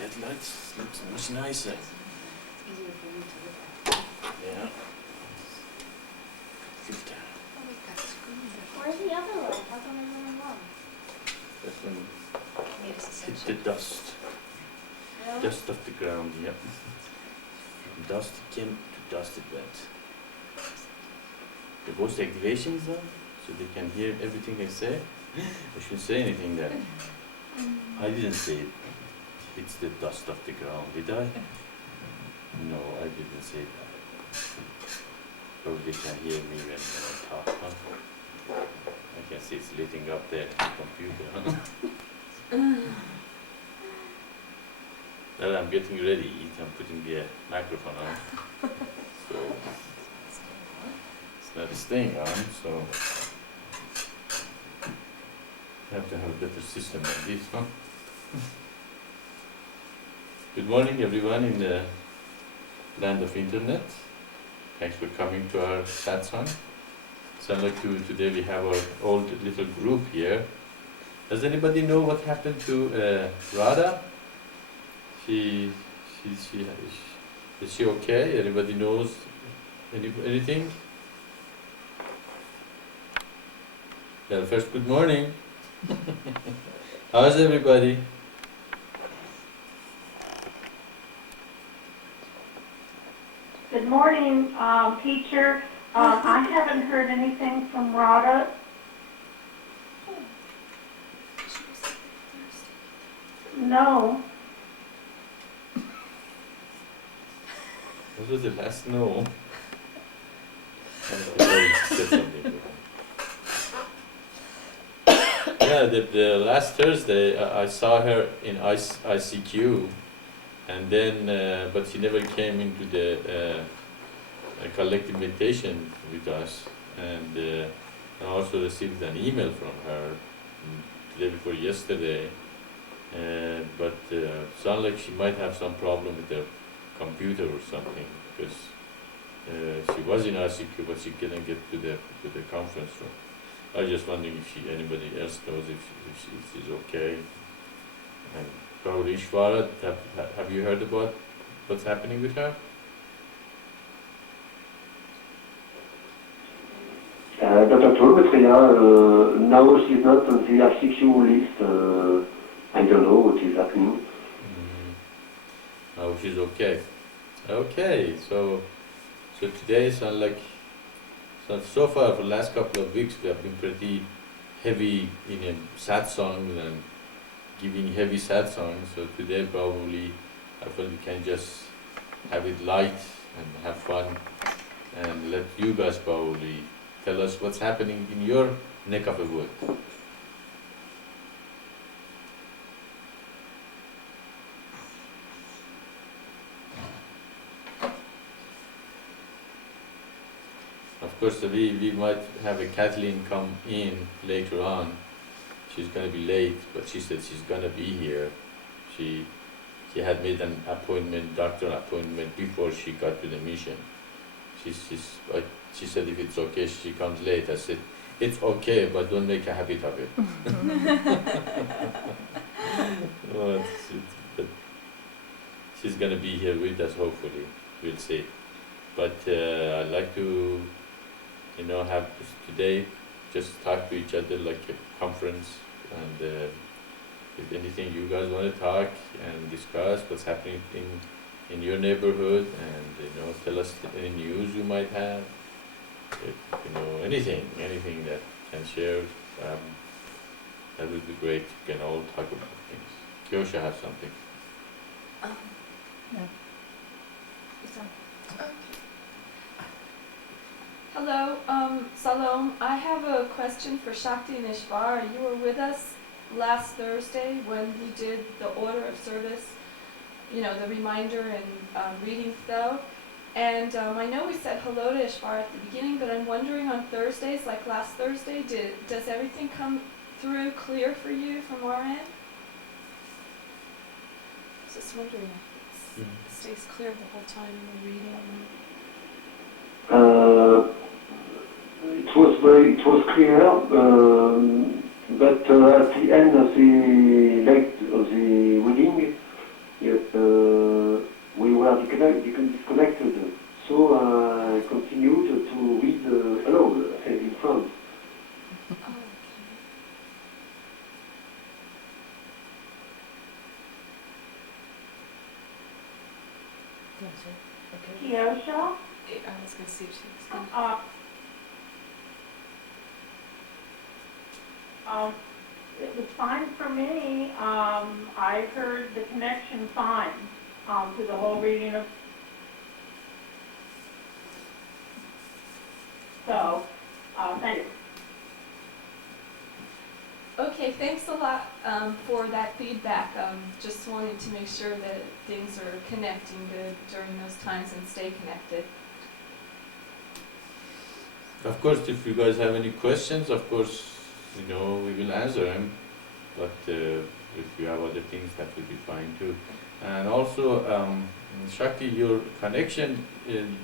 that light looks much nicer. Easier for me to look at. Yeah. Filter. Oh, we've got screens. Where's the other one? How come there's only one? That one Maybe it's hit essential. the dust. Really? Dust of the ground, yep. From dust came to dusted wet. The voice activation is on, so they can hear everything I say. I shouldn't say anything there. I didn't say it. It's the dust of the ground, did I? No, I didn't say that. Probably they can hear me when I talk, huh? I can see it's lighting up the computer, huh? Well, I'm getting ready. I'm putting the microphone on. So it's not staying on, so I have to have a better system than this, huh? Good morning, everyone in the land of internet. Thanks for coming to our Satsang. So today we have our old little group here. Does anybody know what happened to Radha? Is she okay? Anybody knows anything? Well, first, good morning. How's everybody? Good morning, teacher. I haven't heard anything from Radha. No. What was the last no? I said something. Yeah, the last Thursday I saw her in ICQ, and then but she never came into the collective meditation with us, and I also received an email from her the day before yesterday, but sounds like she might have some problem with the computer or something, because she was in ICQ but she couldn't get to the conference room. I was just wondering if anybody else knows if she's okay. And probably Ishvara, have you heard about what's happening with her? Dr. Maitreya, now she's not on the ICQ list. I don't know what is happening. Oh, she's okay. Okay, so today sounds like, so far for the last couple of weeks we have been pretty heavy in a satsang and giving heavy satsang. So today probably I feel we can just have it light and have fun and let you guys probably tell us what's happening in your neck of the wood. Of course, we might have a Kathleen come in later on. She's going to be late, but she said she's going to be here. She had made an appointment, doctor appointment, before she got to the mission. She said if it's okay, she comes late. I said, it's okay, but don't make a habit of it. But she's going to be here with us, hopefully. We'll see. But I'd like to have today just talk to each other like a conference, and if anything you guys want to talk and discuss what's happening in your neighborhood, and tell us any news you might have, anything that can share, that would be great. We can all talk about things. Kyosha has something. No. It's on. Hello, Salom. I have a question for Shakti and Ishvara. You were with us last Thursday when we did the order of service, the reminder and reading stuff. And I know we said hello to Ishvara at the beginning, but I'm wondering on Thursdays, like last Thursday, does everything come through clear for you from our end? Just wondering if it stays clear the whole time in the reading. It was clear, but at the end of the reading, Yes, we were disconnected, so I continued to read alone, in France. Oh, Kiosha, I was gonna see if she was gonna. it was fine for me. I heard the connection fine, to the whole reading of. So, thank you. Okay, thanks a lot for that feedback. Just wanted to make sure that things are connecting good during those times and stay connected. Of course, if you guys have any questions, of course, we will answer them. But if you have other things, that will be fine too. And also, Shakti, your connection,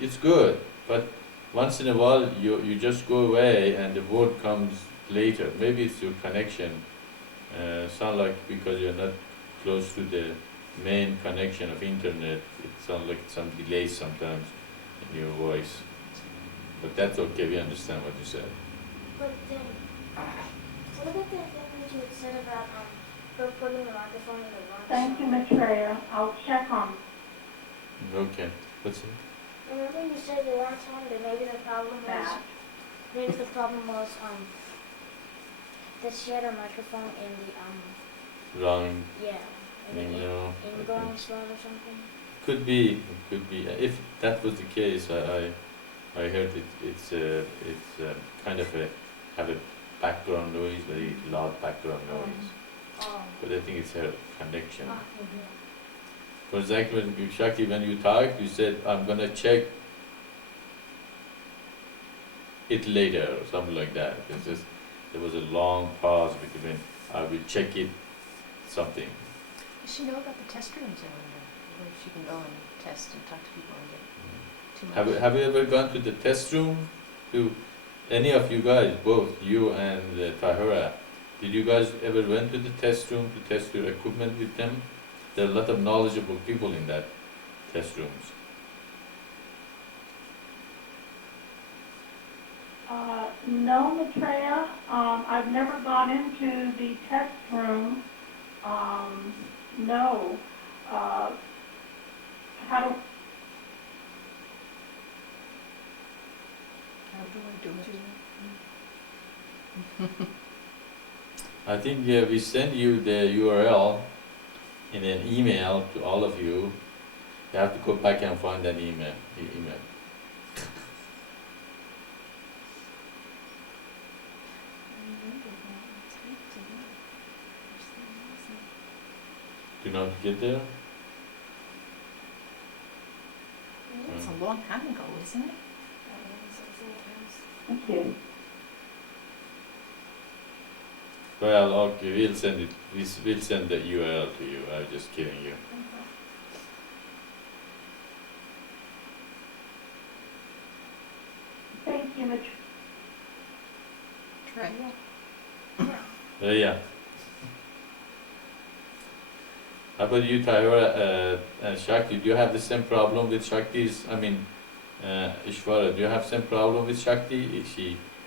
it's good, but once in a while you just go away and the word comes later. Maybe it's your connection. Sound like because you're not close to the main connection of internet, it sounds like some delay sometimes in your voice. But that's okay, we understand what you said. But then, what about that thing that you had said about putting the microphone in the wrong Thank you, Maitreya. I'll check on. Okay, what's it? Remember you said the last time that maybe the problem was That. that she had her microphone in the Wrong, yeah, in the ingoing okay. slot or something. Could be, it could be. If that was the case, I heard it's kind of have a background noise, very loud background noise. Oh. But I think it's her connection. Okay. For example, Shakti, when you talked, you said, I'm gonna check it later, or something like that. It's just, there was a long pause between, I will check it, something. Does she know about the test rooms where she can go and test and talk to people and get too much? Have you ever gone to the test room? To any of you guys, both you and Tahira, did you guys ever went to the test room to test your equipment with them? There are a lot of knowledgeable people in that test rooms. No, Maitreya. I've never gone into the test room. No. How do How do I do it? I think we send you the URL in an email to all of you. You have to go back and find that email. The email. Do you know how to get there? It's a long time ago, isn't it? Thank you. Well, okay, we'll send it. We'll send the URL to you. I'm just kidding you. Thank you, Maitreya. Right. Yeah. How about you, Tahira and Shakti? Do you have the same problem with Shakti's? I mean, Ishvara, do you have same problem with Shakti?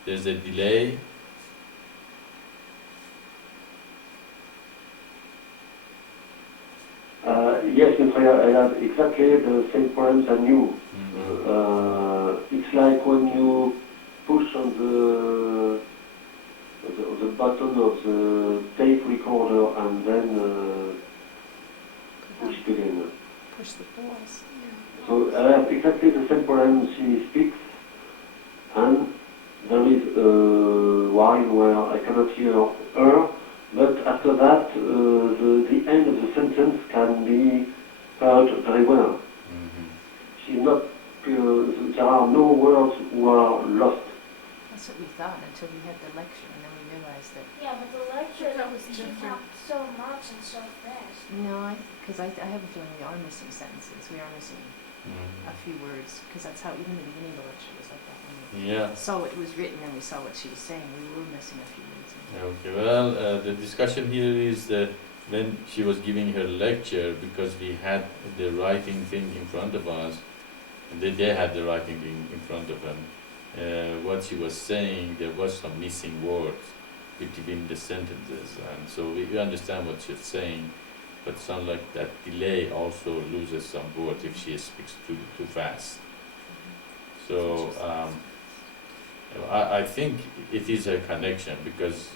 There's a delay. Yes, Maitreya, I have exactly the same problems as you. It's like when you push on the button of the tape recorder and then push it again. Push the pause. So I have exactly the same problem she speaks, and there is a while where I cannot hear her, but after that the end of the sentence can be heard very well. She's not, there are no words who are lost. That's what we thought until we had the lecture, and then we realized that. Yeah, but the lecture That was she different. talked so much and so fast. No, because I have a feeling we are missing sentences. We are missing a few words, because that's how even the beginning of the lecture was like that. When we Yeah. saw what was written and we saw what she was saying, we were missing a few words. Okay. Well, the discussion here is when she was giving her lecture, because we had the writing thing in front of us, and they had the writing thing in front of them, what she was saying, there was some missing words between the sentences, and so we understand what she's saying, but sound like that delay also loses some words if she speaks too fast. So I think it is a connection, because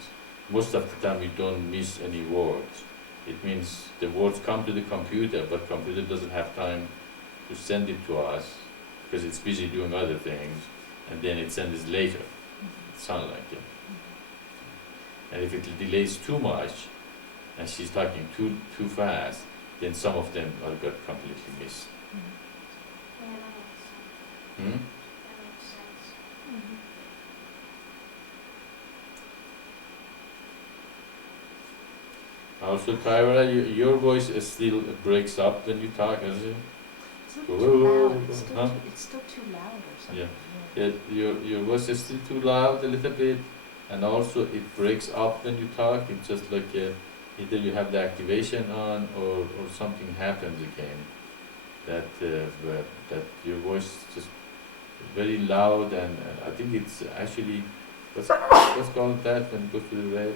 most of the time we don't miss any words. It means the words come to the computer, but computer doesn't have time to send it to us because it's busy doing other things, and then it sends it later. It sounds like it. And if it delays too much, and she's talking too fast, then some of them are got completely missed. Yeah, that makes sense. Hmm? That makes sense. Also, Tyra, your voice still breaks up when you talk, isn't it? It's a little too loud. It's still, Huh? it's still too loud or something. Yeah. Your voice is still too loud a little bit, and also it breaks up when you talk. It's just like either you have the activation on, or something happens again. That your voice just very loud, and I think it's actually what's called that when it goes to the red?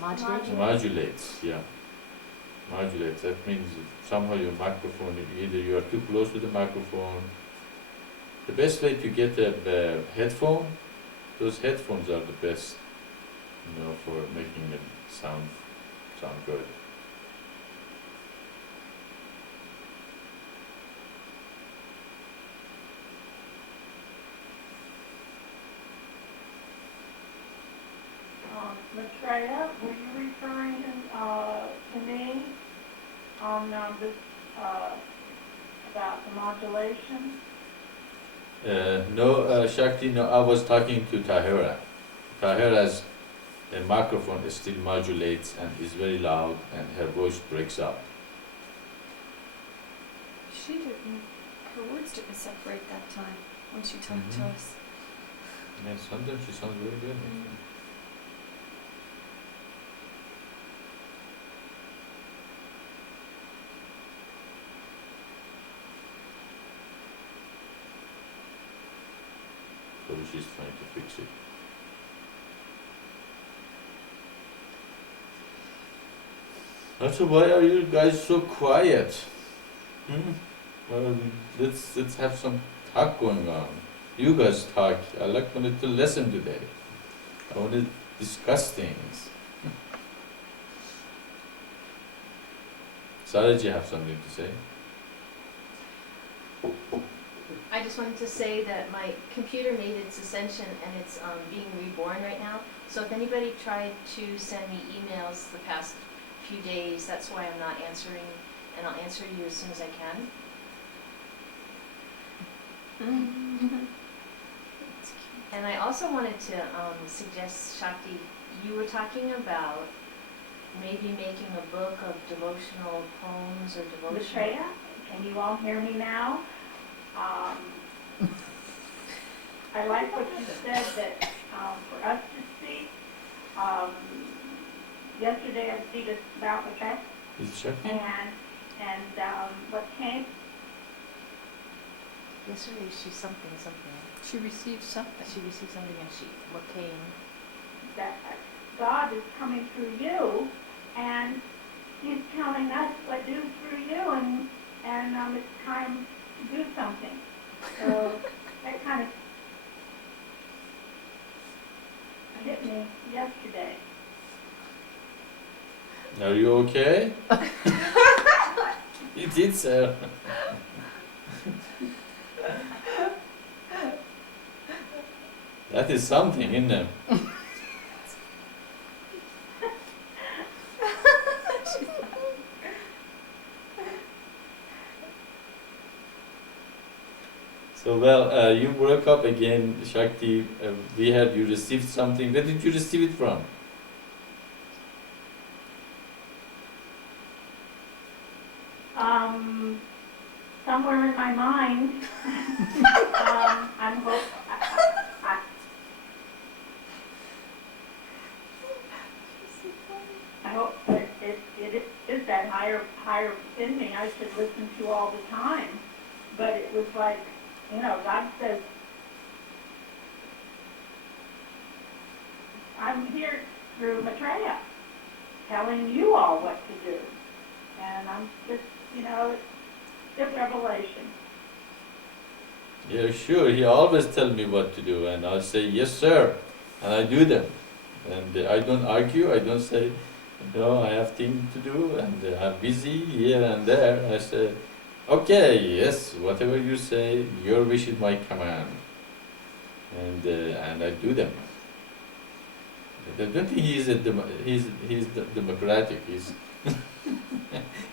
Modulating. Modulates, yeah. Modulates. That means somehow your microphone, either you are too close to the microphone. The best way to get a headphone, those headphones are the best, for making it sound good. Maitreya, were you referring to me on this, about the modulation? No, Shakti, no, I was talking to Tahira. Tahira's microphone still modulates and is very loud, and her voice breaks up. She didn't, her words didn't separate that time when she talked to Mhm. us. Yeah, sometimes she sounds very good. Probably she's trying to fix it. Also, why are you guys so quiet? Well, let's have some talk going on. You guys talk. I wanted to listen today. I want to discuss things. Saraj, you have something to say? I just wanted to say that my computer made its ascension and it's being reborn right now. So if anybody tried to send me emails the past few days, that's why I'm not answering, and I'll answer you as soon as I can. And I also wanted to suggest, Shakti, you were talking about maybe making a book of devotional poems or devotional... Maitreya, can you all hear me now? I like what you said, that for us to speak, yesterday I received a bout of that, Is it Shakti? and what came, Yesterday she something. She received something. She received something and what came? that God is coming through you, and He's telling us what to do through you, and it's time to do something. So that kind of hit me yesterday. Are you okay? You did, sir. That is something, isn't it? So, well, you broke up again, Shakti. We had you received something. Where did you receive it from? Somewhere in my mind, I'm I hope that it is that higher in me I should listen to all the time. But it was like, God says, I'm here through Maitreya, telling you all what to do. And I'm just, it's just revelation. Yeah, sure. He always tell me what to do, and I say yes, sir, and I do them. And I don't argue. I don't say, no, I have things to do, and I'm busy here and there. I say, okay, yes, whatever you say, your wish is my command, and I do them. I don't think he's democratic.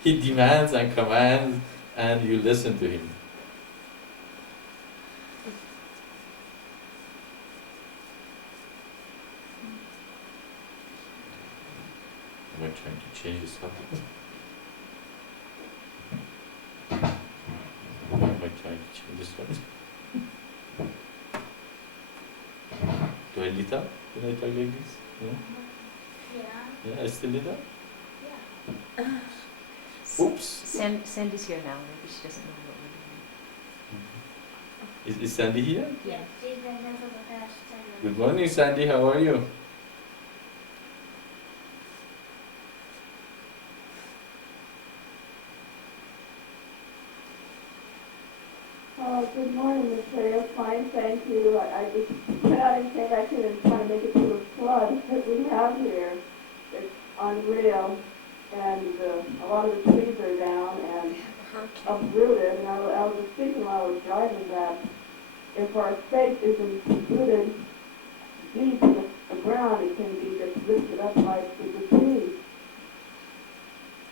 He demands and commands, and you listen to him. Am I trying to change the subject? Am I trying to change the subject? Do I lit up when I talk like this? No? Yeah. Yeah, I still lit up? Yeah. Oops! Sandy's here now, maybe she doesn't know what we're doing. Is Sandy here? Yeah. She's been here for the past 10 minutes. Good morning, Sandy. How are you? Good morning, Maitreya. Fine, thank you. I just went out and came back in and trying to make it to the flood that we have here. It's unreal, and a lot of the trees are down and uprooted. And I was just thinking while I was driving that if our faith isn't rooted deep in the ground, it can be just lifted up like the trees.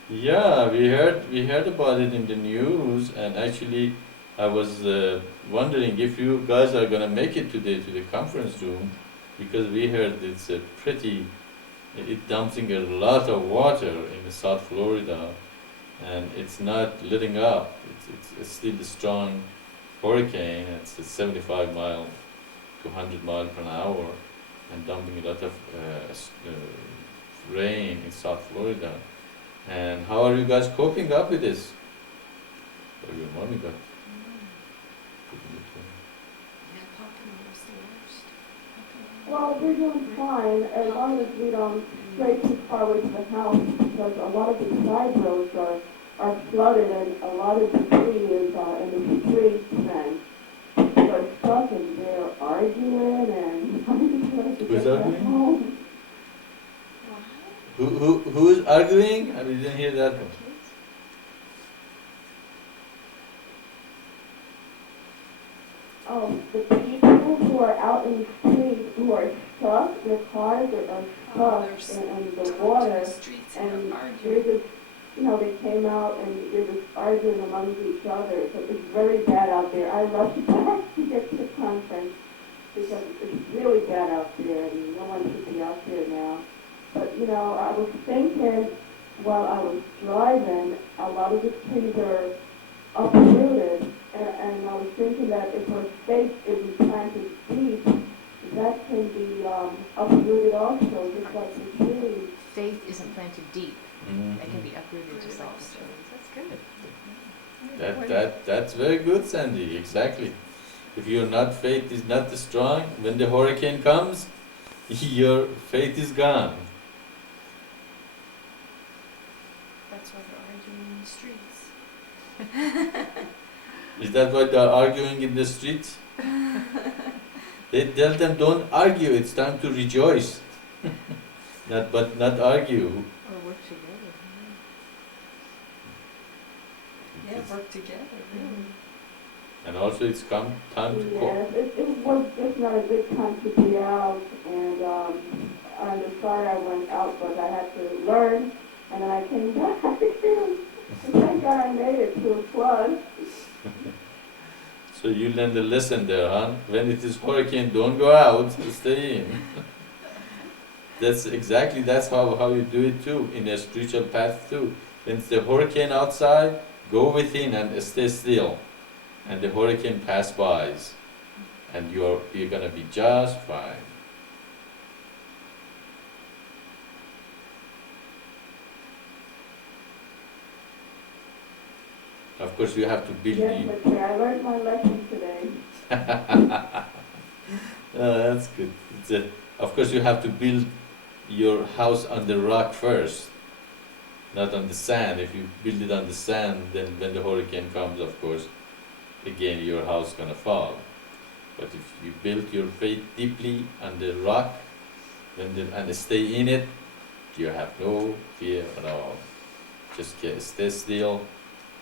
Yeah, we heard about it in the news, and actually I was wondering if you guys are gonna make it today to the conference room, because we heard it's it dumping a lot of water in South Florida, and it's not letting up. It's still a strong hurricane. It's at 75 mile to 100 miles per hour, and dumping a lot of rain in South Florida. And how are you guys coping up with this? Oh, your mommy got. Well, we're doing fine as long as we don't stray too far away from the house, because a lot of the side roads are flooded and a lot of debris is in the streets, and we're stuck and they're arguing, and I'm just going to Who's get back arguing? home. Who's arguing? I didn't hear that one. The people who are out in the street, who are stuck, their cars are stuck in the water, and they're just, they came out and they're just arguing among each other. So it's very bad out there. I rushed back to get to the conference because it's really bad out there, and no one should be out there now. But, I was thinking while I was driving, a lot of the trees are uprooted, and I was thinking that if our faith isn't planted deep, that can be uprooted also, just like the trees. Faith isn't planted deep. Mm-hmm. That can be uprooted just like the trees. That's good. That's very good, Sandy. Exactly. If your faith is not strong, when the hurricane comes, your faith is gone. That's why they're arguing in the streets. Is that why they're arguing in the streets? They tell them, don't argue, it's time to rejoice. Not argue. Or work together. Yeah, work together, really. And also it's time to Yes, it was just not a good time to be out, and I'm sorry I went out, but I had to learn, and then I came back. And thank God I made it to a flood. So you learned a lesson there, huh? When it is hurricane, don't go out, stay in. That's how you do it too, in a spiritual path too. When it's the hurricane outside, go within and stay still. And the hurricane pass by, and you're gonna be just fine. Of course, you have to build Yes, Maitreya, I learned my lesson today. That's good. Of course, you have to build your house on the rock first, not on the sand. If you build it on the sand, then when the hurricane comes, of course, again your house is gonna fall. But if you build your faith deeply on the rock, and stay in it, you have no fear at all. Just stay still,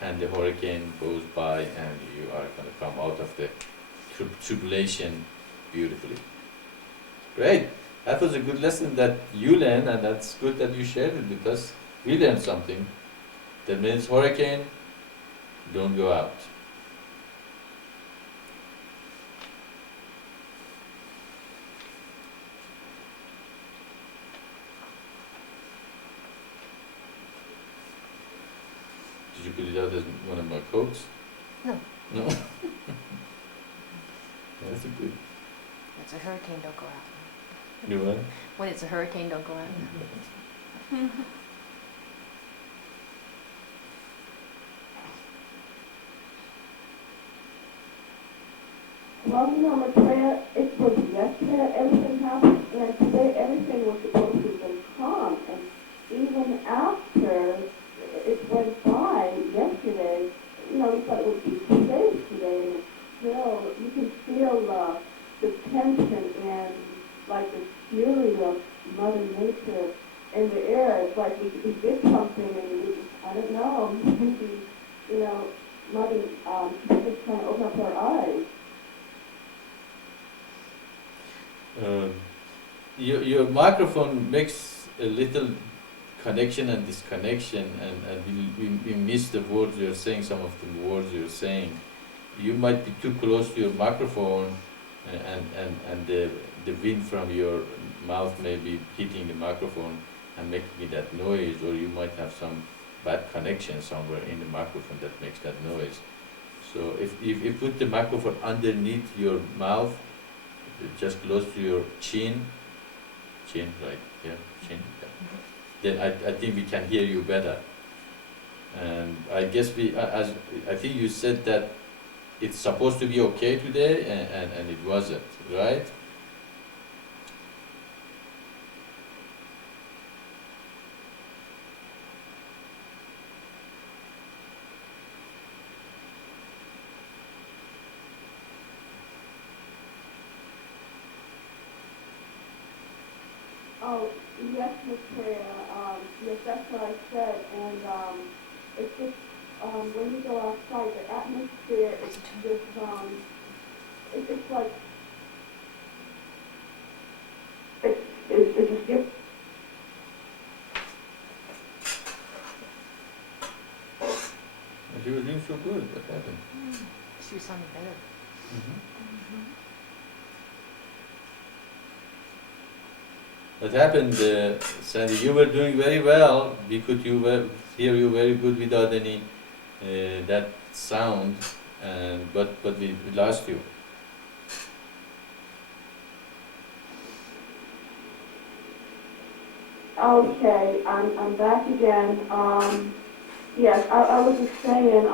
and the hurricane goes by, and you are gonna come out of the tribulation beautifully. Great. That was a good lesson that you learned, and that's good that you shared it with us. We learned something. That means hurricane, don't go out. Did you put it out as one of my quotes? No. No? That's a good. It's a hurricane, don't go out. You what? When it's a hurricane, don't go out. Well, Maitreya, it was yesterday that everything happened, and today everything was supposed to have been calm. And even after it went by yesterday, we thought it would be safe today, and still, you can feel the tension and like the fury of Mother Nature in the air. It's like we did something, and we, I don't know, maybe, Mother, she's just trying to open up her eyes. Your microphone makes a little connection and disconnection, and we miss the words you're saying, some of the words you're saying. You might be too close to your microphone, and the wind from your mouth may be hitting the microphone and making that noise, or you might have some bad connection somewhere in the microphone that makes that noise. So if you put the microphone underneath your mouth, just close to your chin, right here, chin, yeah. Then I think we can hear you better. And I guess as I think you said that it's supposed to be okay today, and it wasn't, right? Oh, yes, Maitreya, yes, that's what I said, and, it's just, when you go outside, the atmosphere is just, it's like, it's just different. You were doing so good. What happened? She was sounding better. What happened, Sandy? You were doing very well. We could hear you very good without any that sound, but we lost you. Okay, I'm back again. Yes, I was just saying,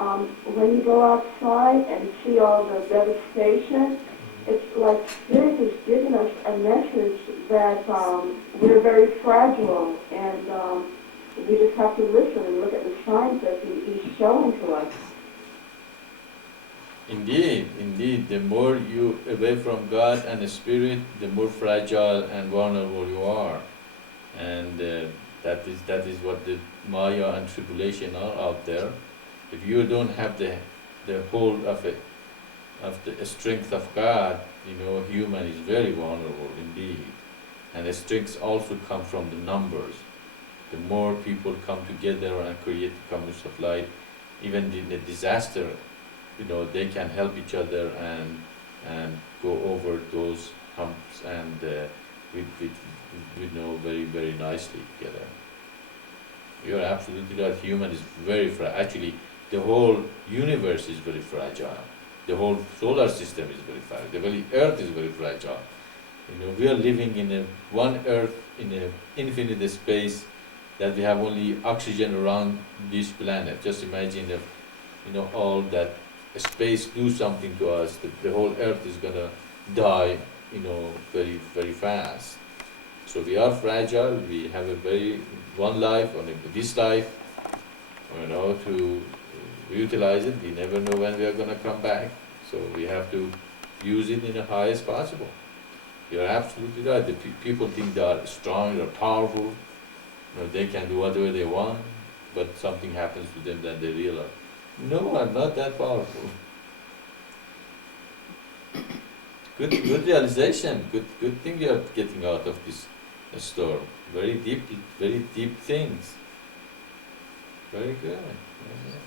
when you go outside and see all the devastation, it's like Spirit is giving us a message that we're very fragile, and we just have to listen and look at the signs that He's showing to us. Indeed. The more you away from God and the Spirit, the more fragile and vulnerable you are, and that is what the Maya and tribulation are out there. If you don't have the hold of it, of the strength of God, human is very vulnerable indeed. And the strength also comes from the numbers. The more people come together and create the community of light, even in the disaster, they can help each other and go over those humps, and we know very, very nicely together. You're absolutely right. Human is very fragile. Actually, the whole universe is very fragile. The whole solar system is very fragile. The very earth is very fragile. We are living in one earth in an infinite space that we have only oxygen around this planet. Just imagine all that space do something to us, the whole earth is gonna die, very, very fast. So we are fragile, we have one life, only this life, to utilize it. We never know when we are gonna come back, so we have to use it in the highest possible. You're absolutely right. The people think they are strong, they're powerful, they can do whatever they want, but something happens to them, then they realize, no, I'm not that powerful. Good realization. Good thing you are getting out of this storm. Very deep things. Very good. Yeah.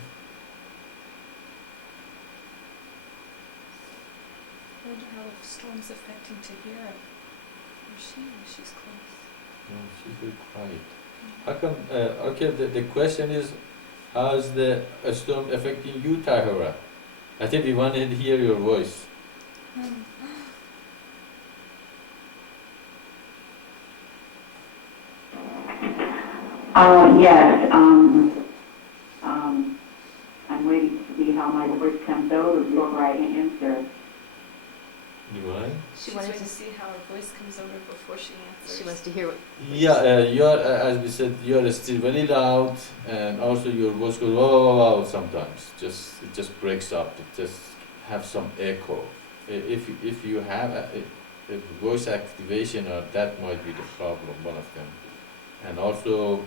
I wonder how the storm's affecting Tahira. She's close. No, she's very quiet. How come? Okay, the question is, how is the storm affecting you, Tahira? I think we wanted to hear your voice. Yes, I'm waiting to see how my voice comes over before I answer. You want? She She's wanted waiting to, to see how her voice comes over before she answers. she wants to hear what. Yeah, you're, as we said, you're still very loud, and also your voice goes wow, wow, wow sometimes. It just breaks up. It just have some echo. If you have a voice activation, that might be the problem, one of them. And also,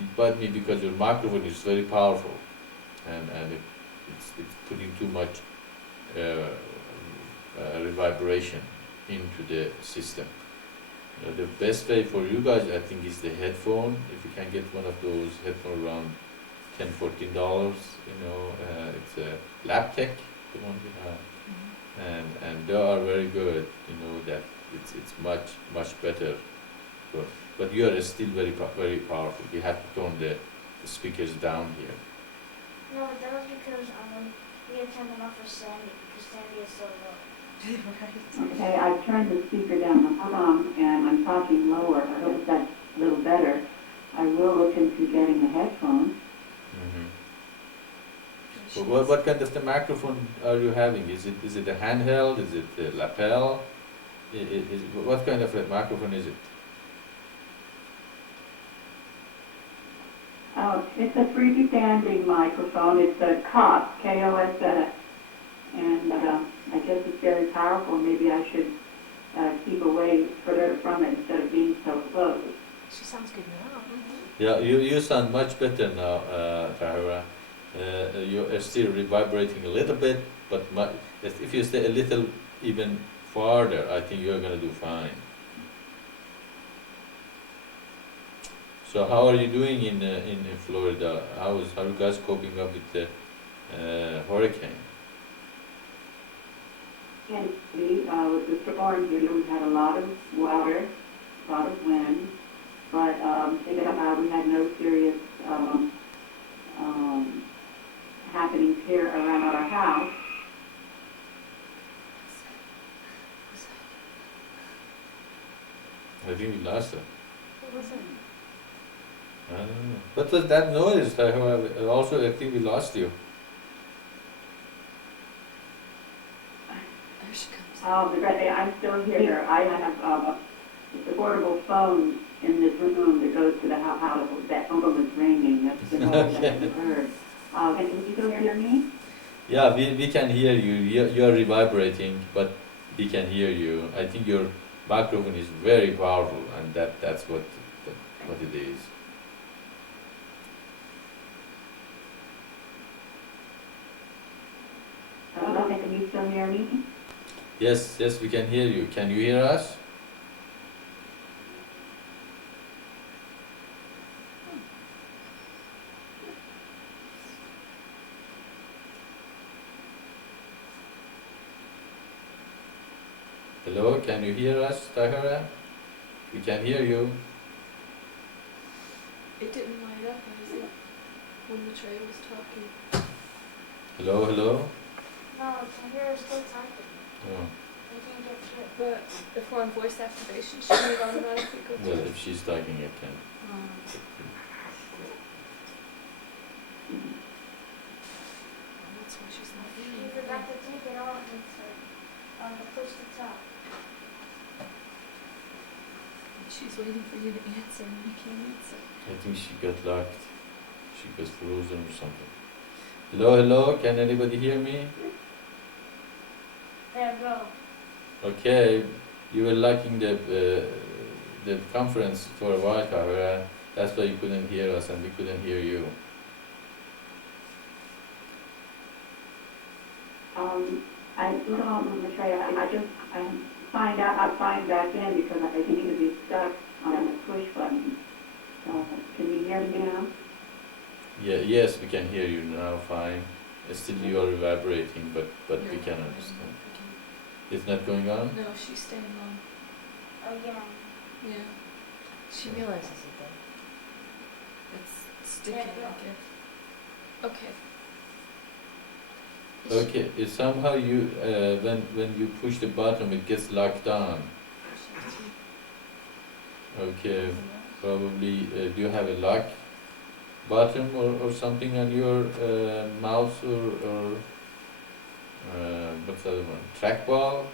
it might be because your microphone is very powerful, and it's putting too much reverberation into the system. The best way for you guys, I think, is the headphone. If you can get one of those headphones around $10–14, it's a Laptec, the one we have, and they are very good. That it's much better. But you are still very powerful. You have to tone the speakers down here. No, that was because we had turned them off for Sandy, because Sandy is so low. Right. Okay, I've turned the speaker down some, and I'm talking lower. I hope that's a little better. I will look into getting a headphone. Well, what kind of the microphone are you having? Is it a handheld? Is it a lapel? What kind of a microphone is it? Oh, it's a freestanding microphone. It's a KOSS, K-O-S-S, and I guess it's very powerful. Maybe I should keep away further from it instead of being so close. She sounds good now. Yeah, you sound much better now, Tahira. You are still reverberating a little bit, but if you stay a little even farther, I think you're going to do fine. So how are you doing in Florida? How are you guys coping up with the hurricane? And with the storm, we had a lot of water, a lot of wind, but we had no serious happenings here around our house. I think we lost her. What was it? I don't know. What was that noise? Also, I think we lost you. There she comes. I'm still here. I have a portable phone in this room that goes to the house. That phone was ringing. That's the noise I heard. Can you still hear me? Yeah, we can hear you. You're reverberating, but we can hear you. I think your microphone is very powerful, and that's what it is. Can you still hear me? Yes, we can hear you. Can you hear us? Hello, can you hear us, Tahira? We can hear you. It didn't light up, as it when Maitreya was talking. Hello? No, Tahira is still talking. Oh. We can't get through. But if we're on voice activation, shouldn't it automatically go Well, through? if she's talking, it can. to push the top. She's waiting for you to answer and you can't answer. I think she got locked. She was frozen or something. Hello, hello, can anybody hear me? There, go. Okay, you were locking the conference for a while, Kavera. That's why you couldn't hear us and we couldn't hear you. Maitreya, I signed back in because I seem to be stuck on the push button. Can you hear me now? Yeah, yes, we can hear you now, fine. Still you are vibrating, but we can understand. It's not going on? No, she's staying on. Again. Yeah, She realizes it though. it's sticking, Yeah. I guess. Okay. Okay, somehow you, when you push the button, it gets locked on. Okay, probably, do you have a lock button or something on your mouse or what's the other one? Trackball?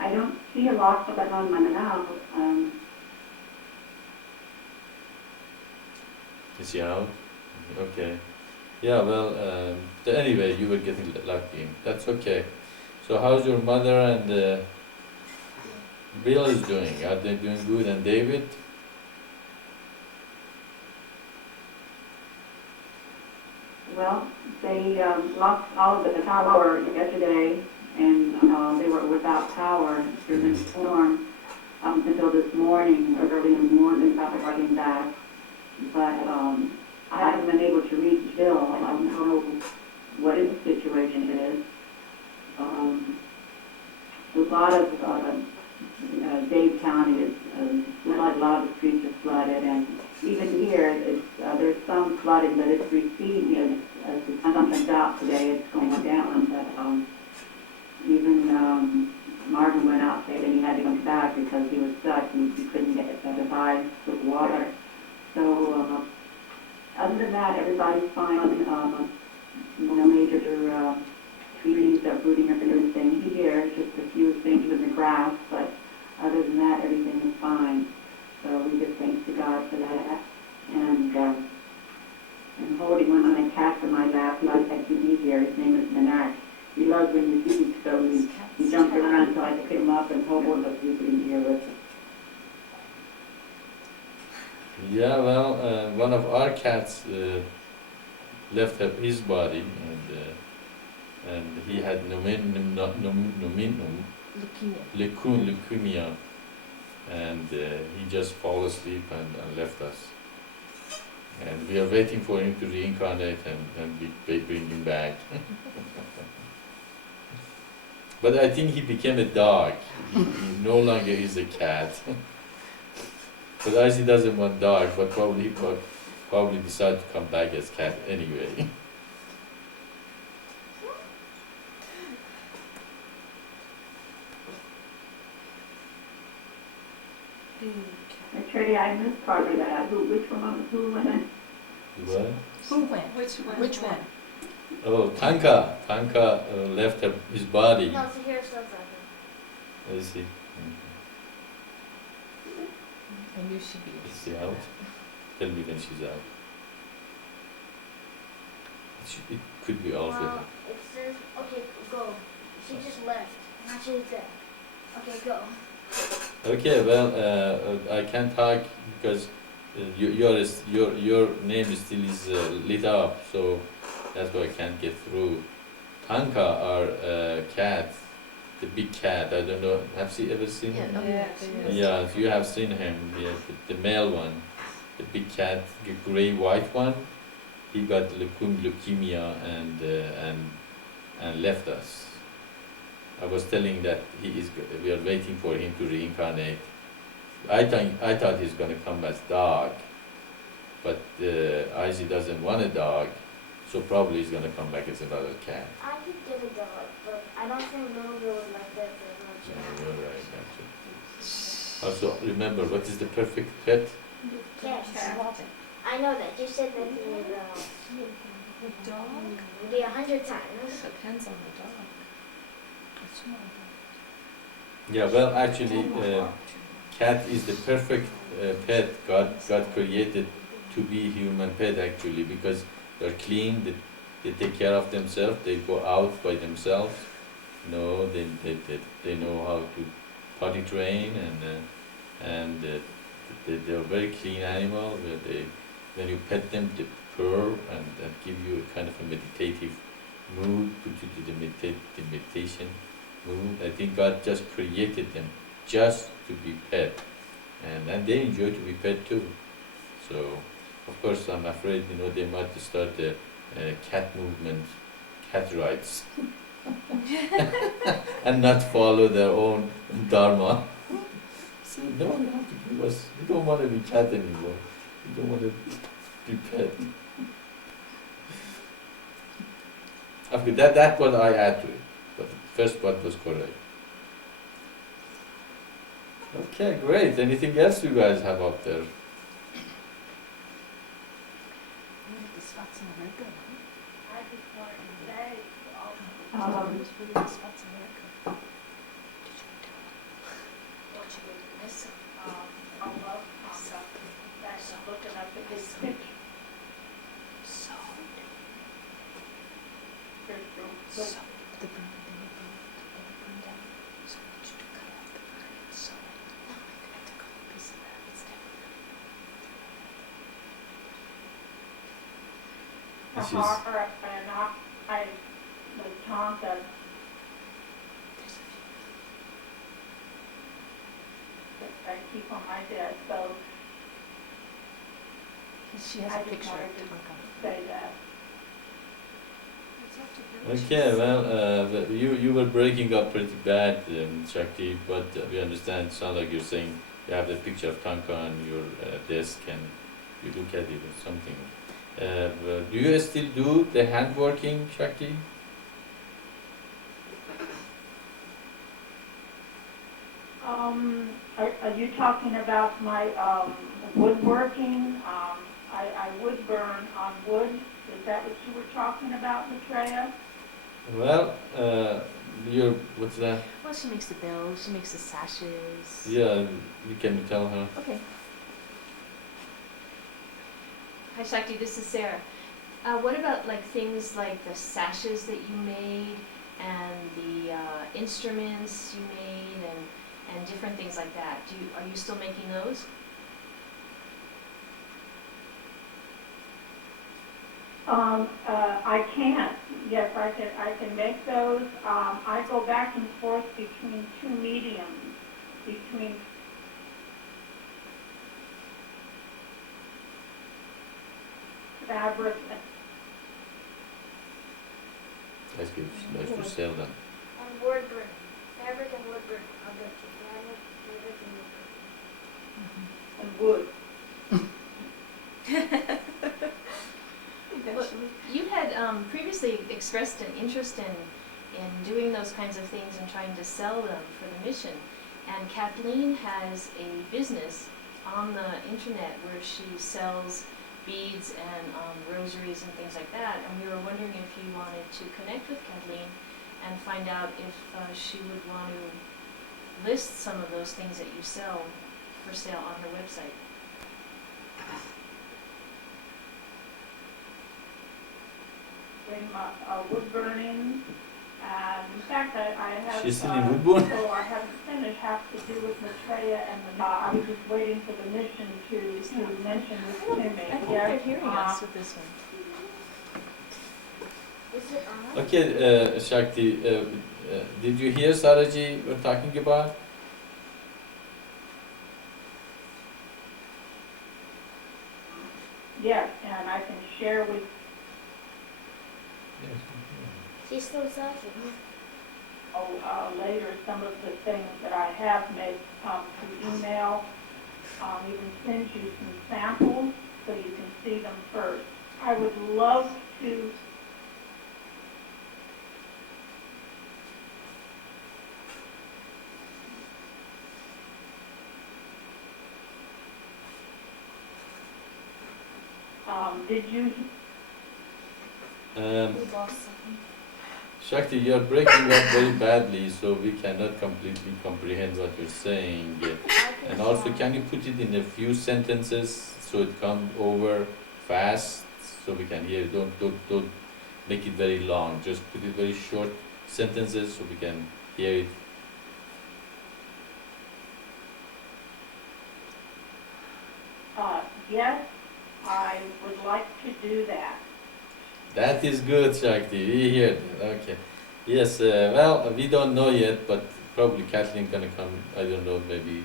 I don't see a lock button on my mouse. Is he out? Okay. Yeah, well, anyway, you were getting locked in. That's okay. So how's your mother and Bill is doing? Are they doing good? And David? Well, they lost all of the power yesterday, and they were without power during the storm until this morning, early in the morning, after running back. But I haven't been able to reach Bill. I don't know what his situation is. A lot of Dade County is flooded, a lot of the streets are flooded, and even here, there's some flooding, but it's receding. As the sun comes out today, it's going down. But Marvin went out today, and he had to come back because he was stuck and he couldn't get divide with water. So other than that, everybody's fine. No major trees are rooting up anything here, just a few things in the grass, but other than that, everything is fine. So we give thanks to God for that. And holding one of my cats in my lap, he likes to be here. His name is Minak. He loves when you speak, so he jumped around so I could pick him up and hold him, but he couldn't hear with us. Yeah, well, one of our cats left his body, and he had leukemia, and he just fell asleep and left us. And we are waiting for him to reincarnate and bring him back. But I think he became a dog. He no longer is a cat. But Isaac doesn't want dog, but probably decided to come back as cat anyway. Maitreya, I missed part of that. Who went? What? Who went? Which one? Oh, Tanka left his body. No, so here's still second. I see. I knew she'd be Is she out? Tell me when she's out. It could be off with Well, her. it says, okay, go. She just left. Now she's there. Okay, go. Okay, well, I can't talk because your name still is lit up, so that's why I can't get through. Tanka, our cat, the big cat, I don't know, have you ever seen him? Yeah, if you have seen him, yeah, the male one, the big cat, the gray-white one, he got leukemia and left us. I was telling that we are waiting for him to reincarnate. I thought he's going to come as dog, but Izzy doesn't want a dog, so probably he's going to come back as another cat. I could get a dog, but I don't think Louisville would like that very much. Yeah, you're right, actually. Also, remember, what is the perfect pet? Cat. I know that. You said that you would The dog? be 100 times. Depends on the dog. Yeah, well, actually, cat is the perfect pet. God created to be human pet actually because they're clean. They take care of themselves. They go out by themselves. No, they know how to potty train and they're very clean animal. When you pet them, they purr and give you a kind of a meditative mood, put you to the meditation mood. I think God just created them just to be pet, and they enjoy to be pet too. So, of course, I'm afraid they might start the cat movement, cat rights, and not follow their own dharma. So no, you have to give us. We don't want to be cat anymore. We don't want to be pet. Okay, that's what I add to it. But the first part was correct. Okay, great. Anything else you guys have up there? I just wanted to say, I love that I'm looking up at his picture. This is Sahara and I with Tonka. That I keep on my desk, so She has I a just picture wanted of to Tonka. say that. okay. Well, you were breaking up pretty bad, Shakti. But we understand. It sounds like you're saying you have the picture of Tanka on your desk and you look at it or something. But do you still do the handworking, Shakti? Are you talking about my woodworking? I wood burn on wood. Is that what you were talking about, Maitreya? Well, what's that? Well, she makes the bills, she makes the sashes. Yeah, you can tell her. Okay. Hi Shakti, this is Sarah. What about like things like the sashes that you made and the instruments you made and different things like that? Are you still making those? I can't. Yes, I can make those. I go back and forth between two mediums, between fabric and That's good. Nice to sell them. And wood burn. Fabric and wood burn. I'll bet you. Fabric and wood burn. wood. Well, you had previously expressed an interest in doing those kinds of things and trying to sell them for the mission. And Kathleen has a business on the internet where she sells beads and rosaries and things like that. And we were wondering if you wanted to connect with Kathleen and find out if she would want to list some of those things that you sell for sale on her website. In my wood burning. In fact, I have. She's still in wood burn? So I haven't finished. Has to do with Maitreya and the. I was just waiting for the mission to mention this to me. I think Yes, they're hearing us with this one. Is it on? Okay, Shakti, did you hear Saraji we're talking about? Yes, and I can share with Yes. She's still talking. later some of the things that I have made through email. Even send you some samples so you can see them first. I would love to. Did you, Um, We lost something. Shakti, you're breaking up very badly, so we cannot completely comprehend what you're saying. And also, can you put it in a few sentences so it comes over fast so we can hear? Don't make it very long. Just put it very short sentences so we can hear it. yes, I would like to do that. That is good, Shakti. We hear that. Okay. Yes. Well, we don't know yet, but probably Kathleen gonna come. I don't know, maybe.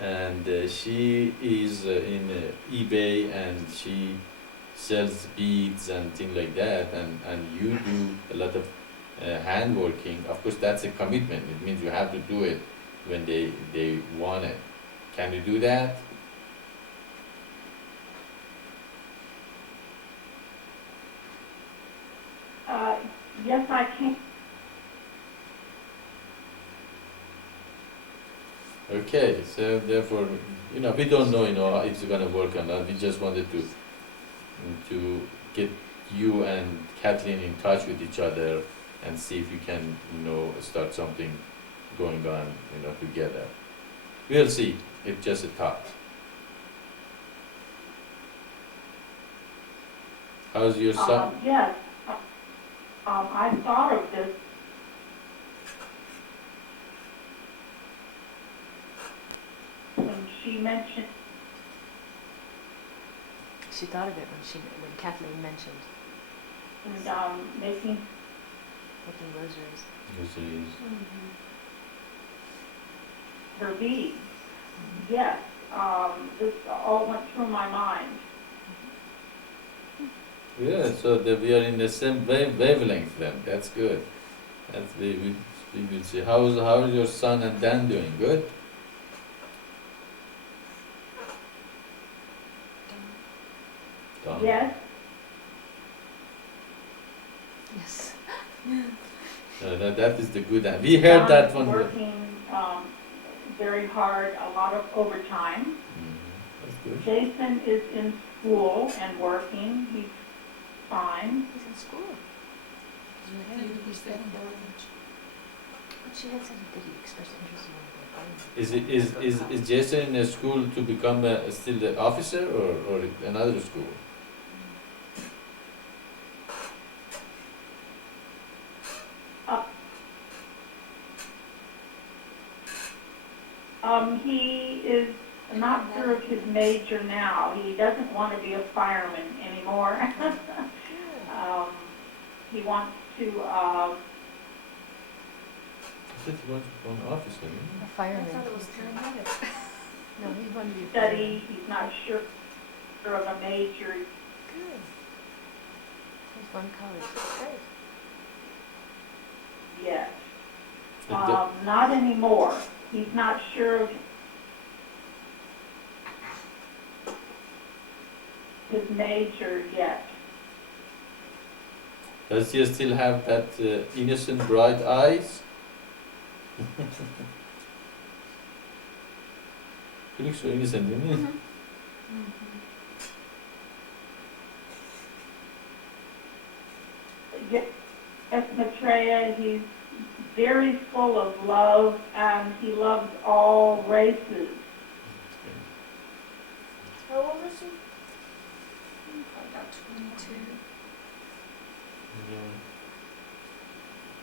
And she is in eBay, and she sells beads and things like that. And you do a lot of hand working. Of course, that's a commitment. It means you have to do it when they want it. Can you do that? Yes, I can. Okay, so therefore, we don't know, if it's gonna work or not. We just wanted to get you and Kathleen in touch with each other and see if you can, start something going on, together. We'll see. It's just a thought. How's your son? Yes, I thought of this. When she mentioned, She thought of it when Kathleen mentioned making, making rosaries. Groceries. her beads. Yes, this all went through my mind. Yeah, so that we are in the same wavelength then. That's good. That's we will see. How's your son and Dan doing? Good? Don? Yes, Yes. That is the good end. We heard that one. working very hard, a lot of overtime. That's good. Jason is in school and working. He's fine. He's in school. He said college. She had said that he expressed interest in one of the Is Jason in a school to become still the officer or another school? He is not sure of his major now. He doesn't want to be a fireman anymore. He wants to I thought he wanted to become an officer. A I fireman. thought it was paramedic. No, he wanted to be a study. fireman. He's not sure of a major Good. He's going to college. Great. yet. And the- Not anymore. He's not sure of his major yet. Does he still have that innocent bright eyes? He looks so innocent, doesn't he? Yes, Maitreya, he's very full of love, and he loves all races. How old is he? Probably about 22.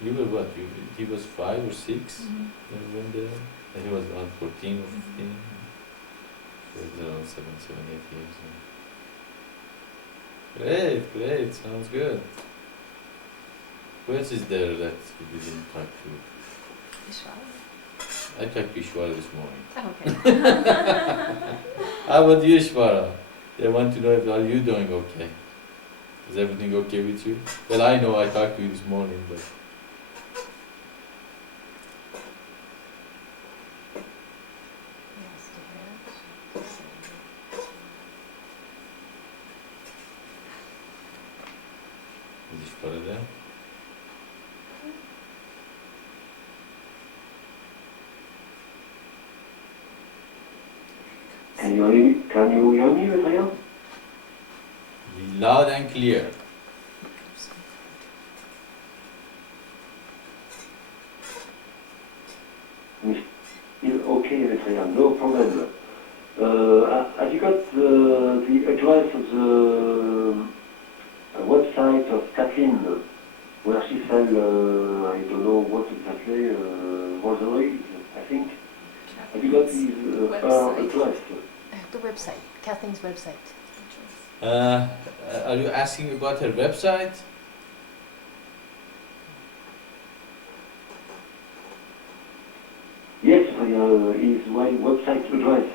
You were what? He was 5 or 6 when you went there? And he was around 14 or 15? So it was around 7, 8 years. Great, sounds good. Who else is there that you didn't talk to? Ishwara. I talked to Ishwara this morning. Oh, okay. How about you, Ishwara? They want to know if are you doing okay? Is everything okay with you? Well, I know I talked to you this morning, but Yes, to her. is Ishwara there? Can you hear me, Maitreya? loud and clear. Okay, Maitreya, no problem. Have you got the address of the website of Kathleen, where she sells, I don't know what exactly, rosaries, I think? Have you got his her address? The website, Kathleen's website. Are you asking about her website? Yes, his website address.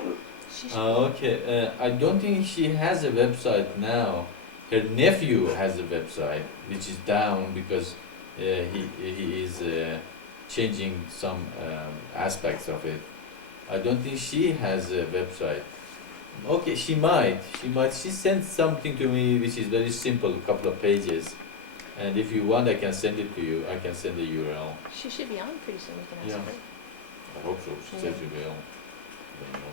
Okay. I don't think she has a website now. Her nephew has a website, which is down because he is changing some aspects of it. I don't think she has a website. Okay, she might. She sent something to me which is very simple, a couple of pages. And if you want, I can send it to you. I can send the URL. She should be on pretty soon, we can ask Yeah. her. I hope so. She said she will. Don't know.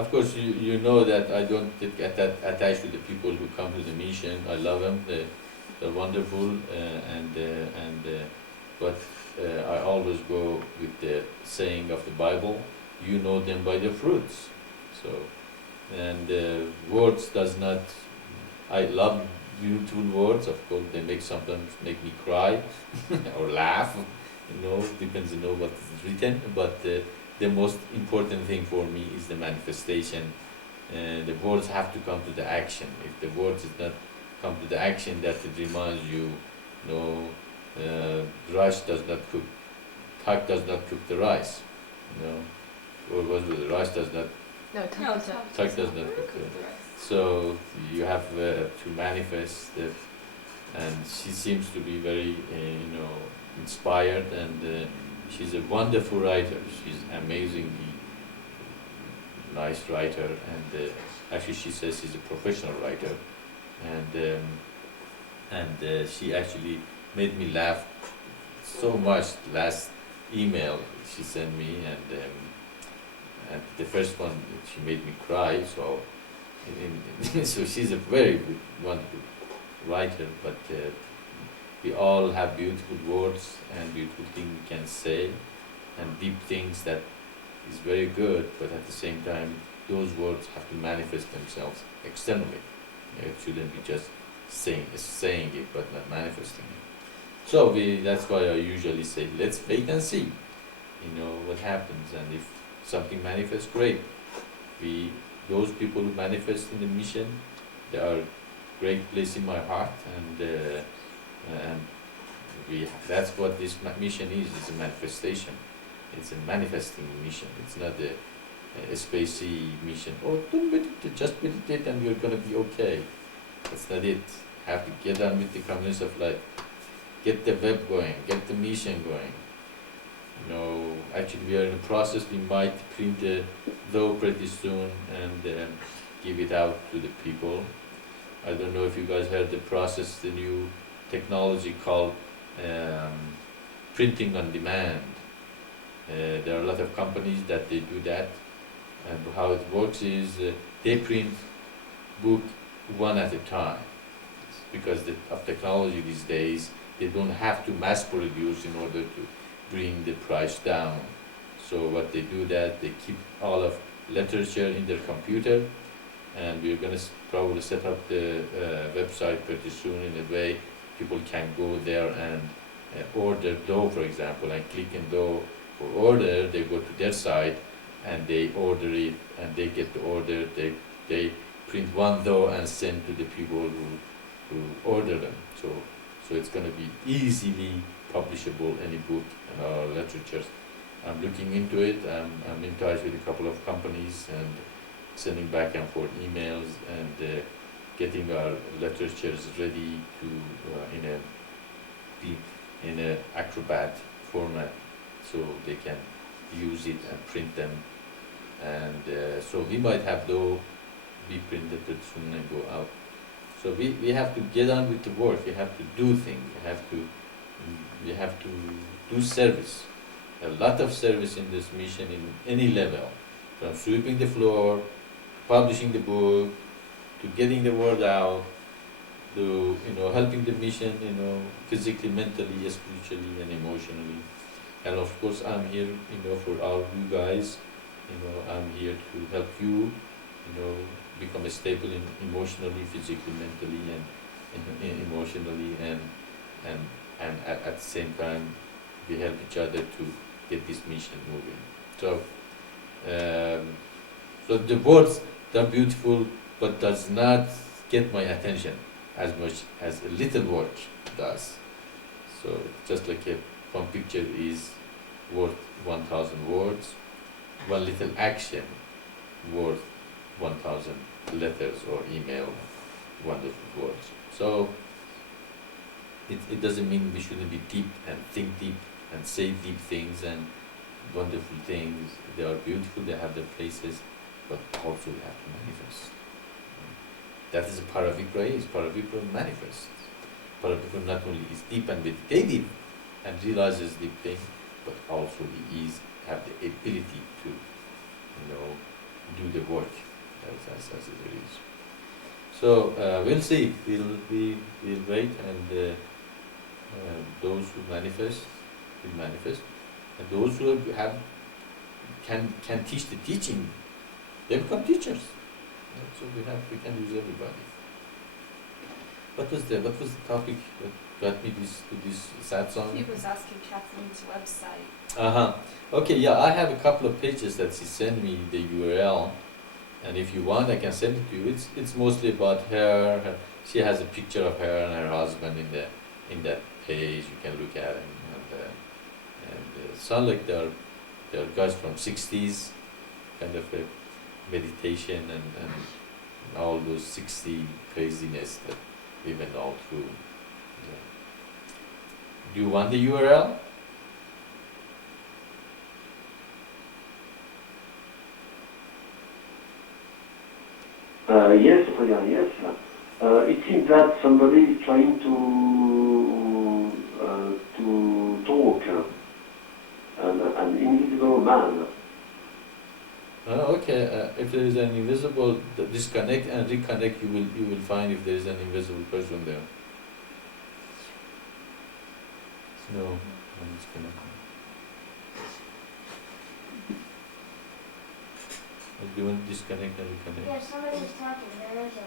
Of course, you know that I don't get that attached to the people who come to the mission. I love them. They're wonderful, but I always go with the saying of the Bible, you know them by their fruits. So, and words does not, I love beautiful words, of course, they sometimes make me cry or laugh, depends on what is written, but the most important thing for me is the manifestation. The words have to come to the action. If the words does not come to the action, that it reminds you, rice does not cook, Tag does not cook the rice, or was it, the rice does not, No, Tag does not cook the rice. So you have to manifest, and she seems to be very, inspired, and she's a wonderful writer. She's amazingly nice writer, and actually she says she's a professional writer, and she actually made me laugh so much. Last email she sent me, and the first one she made me cry. So, so she's a very good, wonderful writer. But we all have beautiful words and beautiful things we can say, and deep things that is very good. But at the same time, those words have to manifest themselves externally. It shouldn't be just saying it, but not manifesting it. So that's why I usually say, let's wait and see, what happens, and if something manifests, great. Those people who manifest in the mission, they are great place in my heart, and that's what this mission is. It's a manifestation. It's a manifesting mission. It's not a spacey mission. Oh, don't meditate, just meditate and you're going to be okay. That's not it. Have to get on with the community of life. Get the web going. Get the mission going. Actually we are in the process. We might print a though pretty soon and give it out to the people. I don't know if you guys heard the process, the new technology called printing on demand. There are a lot of companies that they do that, and how it works is they print book one at a time, because of technology these days. They don't have to mass produce in order to bring the price down. So what they do, that they keep all of literature in their computer, and we're going to probably set up the website pretty soon in a way people can go there and order dough, for example, and click in dough for order. They go to their site and they order it, and they get the order. They print one dough and send to the people who order them. So it's going to be easily publishable, any book or literatures. I'm looking into it. I'm in touch with a couple of companies and sending back and forth emails and getting our literatures ready to in a Acrobat format, so they can use it and print them. And so we might have those be printed pretty soon and go out. So we have to get on with the work. We have to do things. We have to do service. A lot of service in this mission in any level. from sweeping the floor, publishing the book, to getting the word out, to helping the mission, physically, mentally, spiritually, and emotionally. And of course, I'm here, for all you guys. I'm here to help you, become stable emotionally, physically, mentally, and emotionally, and at the same time, we help each other to get this mission moving. So the words, they're beautiful, but does not get my attention as much as a little work does. So just like one picture is worth 1,000 words, one little action worth 1,000 letters or email, wonderful words. So it doesn't mean we shouldn't be deep and think deep and say deep things and wonderful things. They are beautiful, they have their places, but also we have to manifest. That is a Paravikra is. Paravikra manifests. Paravikra not only is deep and meditative and realizes deep things, but also he have the ability to, do the work as it is. So we'll see. We'll wait, and those who manifest will manifest, and those who can teach the teaching, they become teachers. So we can use everybody. What was the topic that got me to this satsang? He was asking Kathleen's website. Okay, yeah, I have a couple of pages that she sent me the URL, and if you want, I can send it to you. It's mostly about her. She has a picture of her and her husband in that page. You can look at it, and sound like they're guys from 60s, kind of a meditation and all those 60 craziness that we went all through. Yeah. Do you want the URL? Yes, Maitreya, yes. It seems that somebody is trying to talk, an invisible man. Okay. If there is an invisible, disconnect and reconnect. You will find if there is an invisible person there. No, I'm disconnecting. Do you want to disconnect and reconnect? Yeah, somebody's talking. There is a...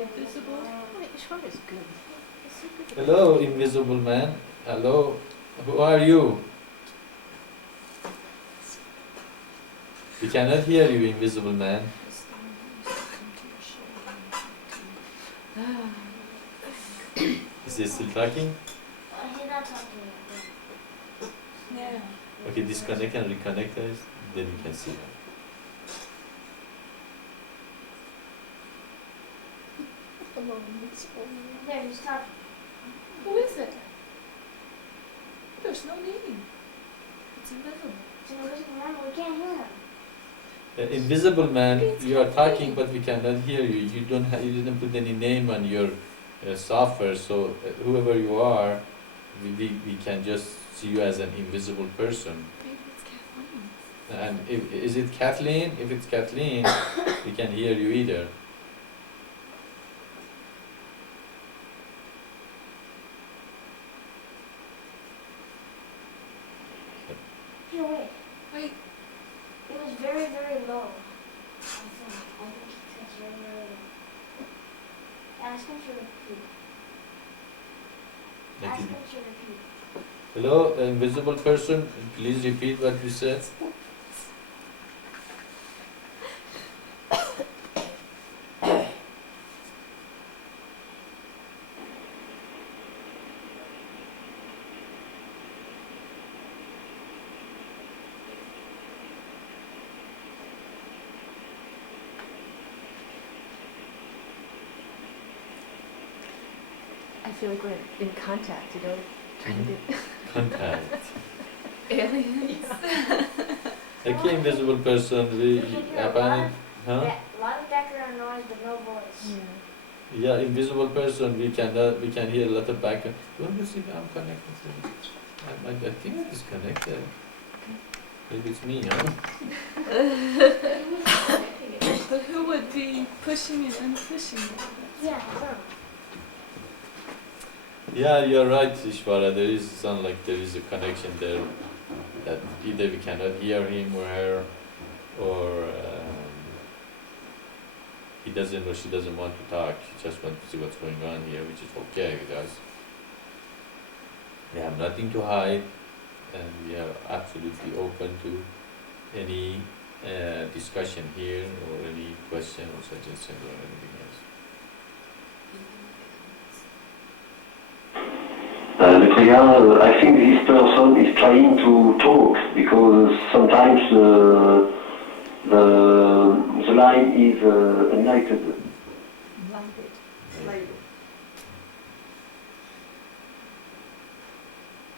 Invisible? Wait, Ishwar is good. It's so good. Hello, invisible man. Hello. Who are you? We cannot hear you, invisible man. Is he still talking? He's not talking. Yeah. Okay, disconnect and reconnect guys, then you can see him. There, he's talking. Who is it? There's no name. It's invisible. So remember, we can't hear him. Invisible man, you are talking but we cannot hear you. You didn't put any name on your software, so whoever you are, we can just see you as an invisible person. Maybe it's Kathleen. And is it Kathleen? If it's Kathleen, we can hear you either. Here, wait. Wait. It was very, very low. I think it's very, very low. Ask him to repeat. Ask him to repeat. Hello, invisible person, please repeat what you said. I feel like we're in contact, trying to get Contact. Aliens. Okay, invisible person, We can hear a lot huh? a lot of background noise, but no voice. Yeah, invisible person, we can hear a lot of background. Let me see if I'm connected to it. I think I'm disconnected. Maybe it's me, huh? But who would be pushing it and pushing it? Yeah, so. Yeah, you're right, Ishvara. There is sound like there is a connection there that either we cannot hear him or her, or he doesn't or she doesn't want to talk. She just wants to see what's going on here, which is okay with us. We have nothing to hide, and we are absolutely open to any discussion here, or any question or suggestion or anything else. Maitreya, I think this person is trying to talk because sometimes the line is unlighted.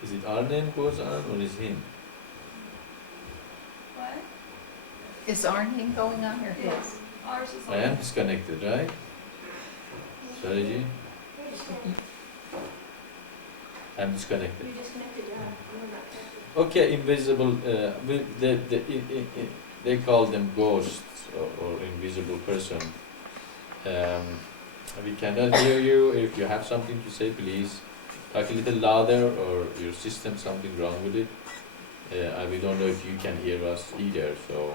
Is it our name goes on or is him? What? Is our name going on or his? Yes. Ours is I am disconnected, right? Sorry, I'm disconnected. You disconnected, yeah. We're not connected. Okay, invisible. They call them ghosts or invisible person. We cannot hear you. If you have something to say, please talk a little louder, or your system something wrong with it. We don't know if you can hear us either, so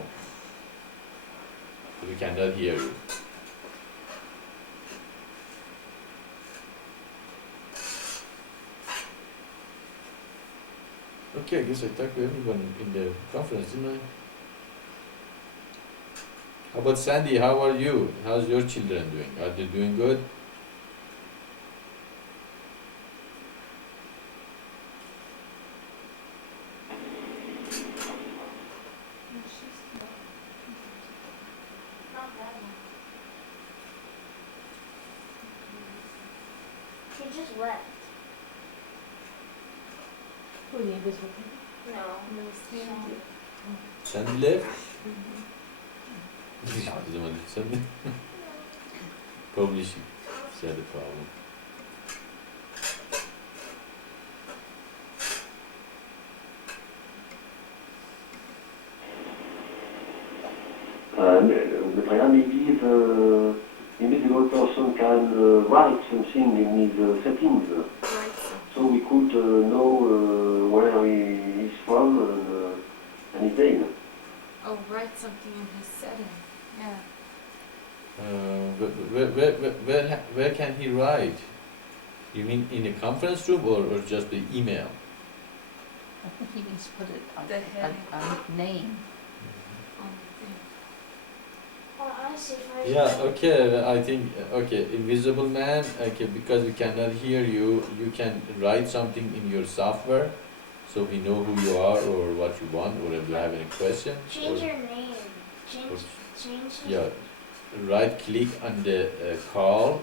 we cannot hear you. Okay, I guess I talked to everyone in the conference, didn't I? How about Sandy? How are you? How's your children doing? Are they doing good? Not bad one. She just left. Who, the invisible No. No, Sandy. Sandy left? She doesn't want to send me. Probably she had a problem. Maitreya, maybe the invisible person can write something in his settings, so we could know where he is from and his name. Oh, write something in his setting. Yeah. Where can he write? You mean in a conference room or just the email? I think he needs to put it on The heading. a name. On the thing. I see if I Yeah, okay, I think, okay, invisible man, okay, because we cannot hear you, you can write something in your software, so we know who you are or what you want, or if you have any questions. change or- your name. or- Change Yeah, right click on the call,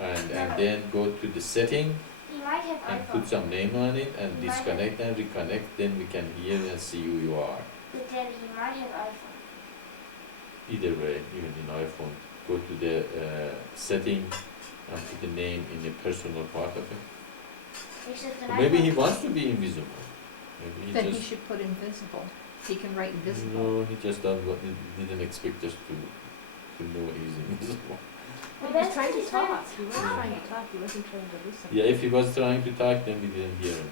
and then go to the setting, He might have and iPhone. put some name on it, and Right. disconnect and reconnect, then we can hear and see who you are. But then he might have iPhone. Either way, even in iPhone, go to the setting and put the name in the personal part of it. Except an Or maybe he iPhone. wants to be invisible. Maybe Then he he just should put invisible. He can write invisible. no, he just didn't expect us to know he's invisible. Well, He was that's trying what to he's trying talk. to He was talk. trying to talk. He wasn't trying to listen. Yeah, if he was trying to talk, then we didn't hear him.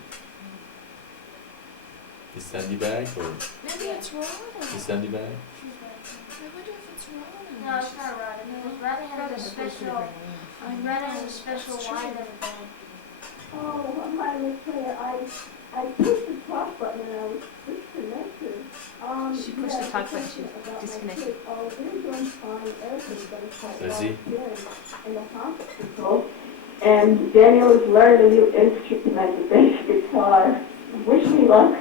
Is Sandy back or Maybe it's Rhoda. is Sandy back? She's right. I wonder if it's Rhoda. No, it's not Rhoda, because Rhoda has a special, Rhoda has a special line of the bed. Oh, my Maitreya, I pushed the talk button and I was disconnected. She pushed the talk button, she was disconnected. Oh, they're doing fine, everything's going quite I well see. here in the hospital. And Daniel is learning a new instrument, the bass guitar. Wish me luck.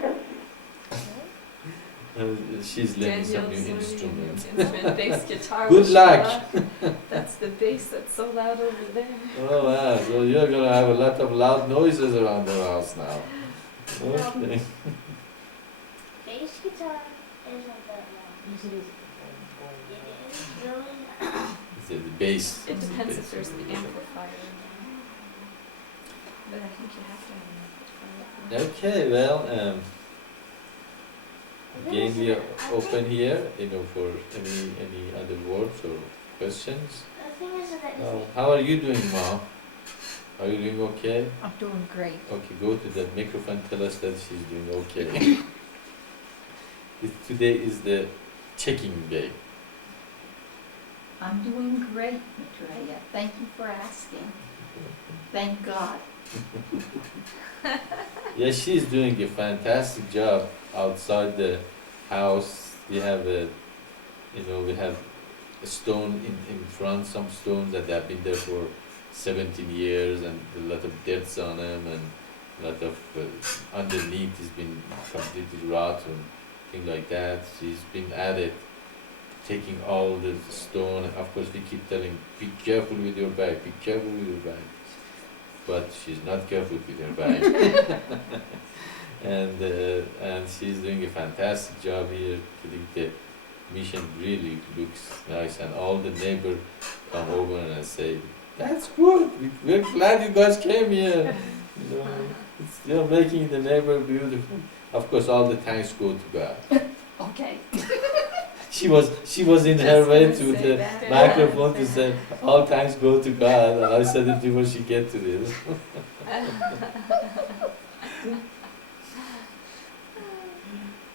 She's learning some new Daniel's learning a instrument. instrument, bass guitar. Good wish me luck. That's the bass that's so loud over there. Oh wow, so you're gonna have a lot of loud noises around the house now. Okay. Bass guitar isn't that loud. Yes, it is. It is really loud. It's the bass. It depends Bass. if there's the amplifier in there. But I think you have to have an amplifier. Okay, well, Again, we are open here, for any other words or questions. The thing is that How are you doing, Mom? Are you doing okay? I'm doing great. Okay, go to the microphone, tell us that she's doing okay. Today is the checking day. I'm doing great, Maitreya. Thank you for asking. Thank God. Yeah, she's doing a fantastic job outside the house. We have we have a stone in front, some stones that have been there for 17 years, and a lot of debts on them, and a lot of underneath has been completely rotten, thing like that. She's been at it, taking all the stone. Of course, we keep telling, be careful with your bag, be careful with your bag. But she's not careful with her bag. And she's doing a fantastic job here. I think the mission really looks nice, and all the neighbors come over and say, that's good, we're glad you guys came here. You're making the neighbor beautiful. Of course, all the thanks go to God. Okay. She was in her way to the microphone to say, all thanks go to God, and I said it before she get to this.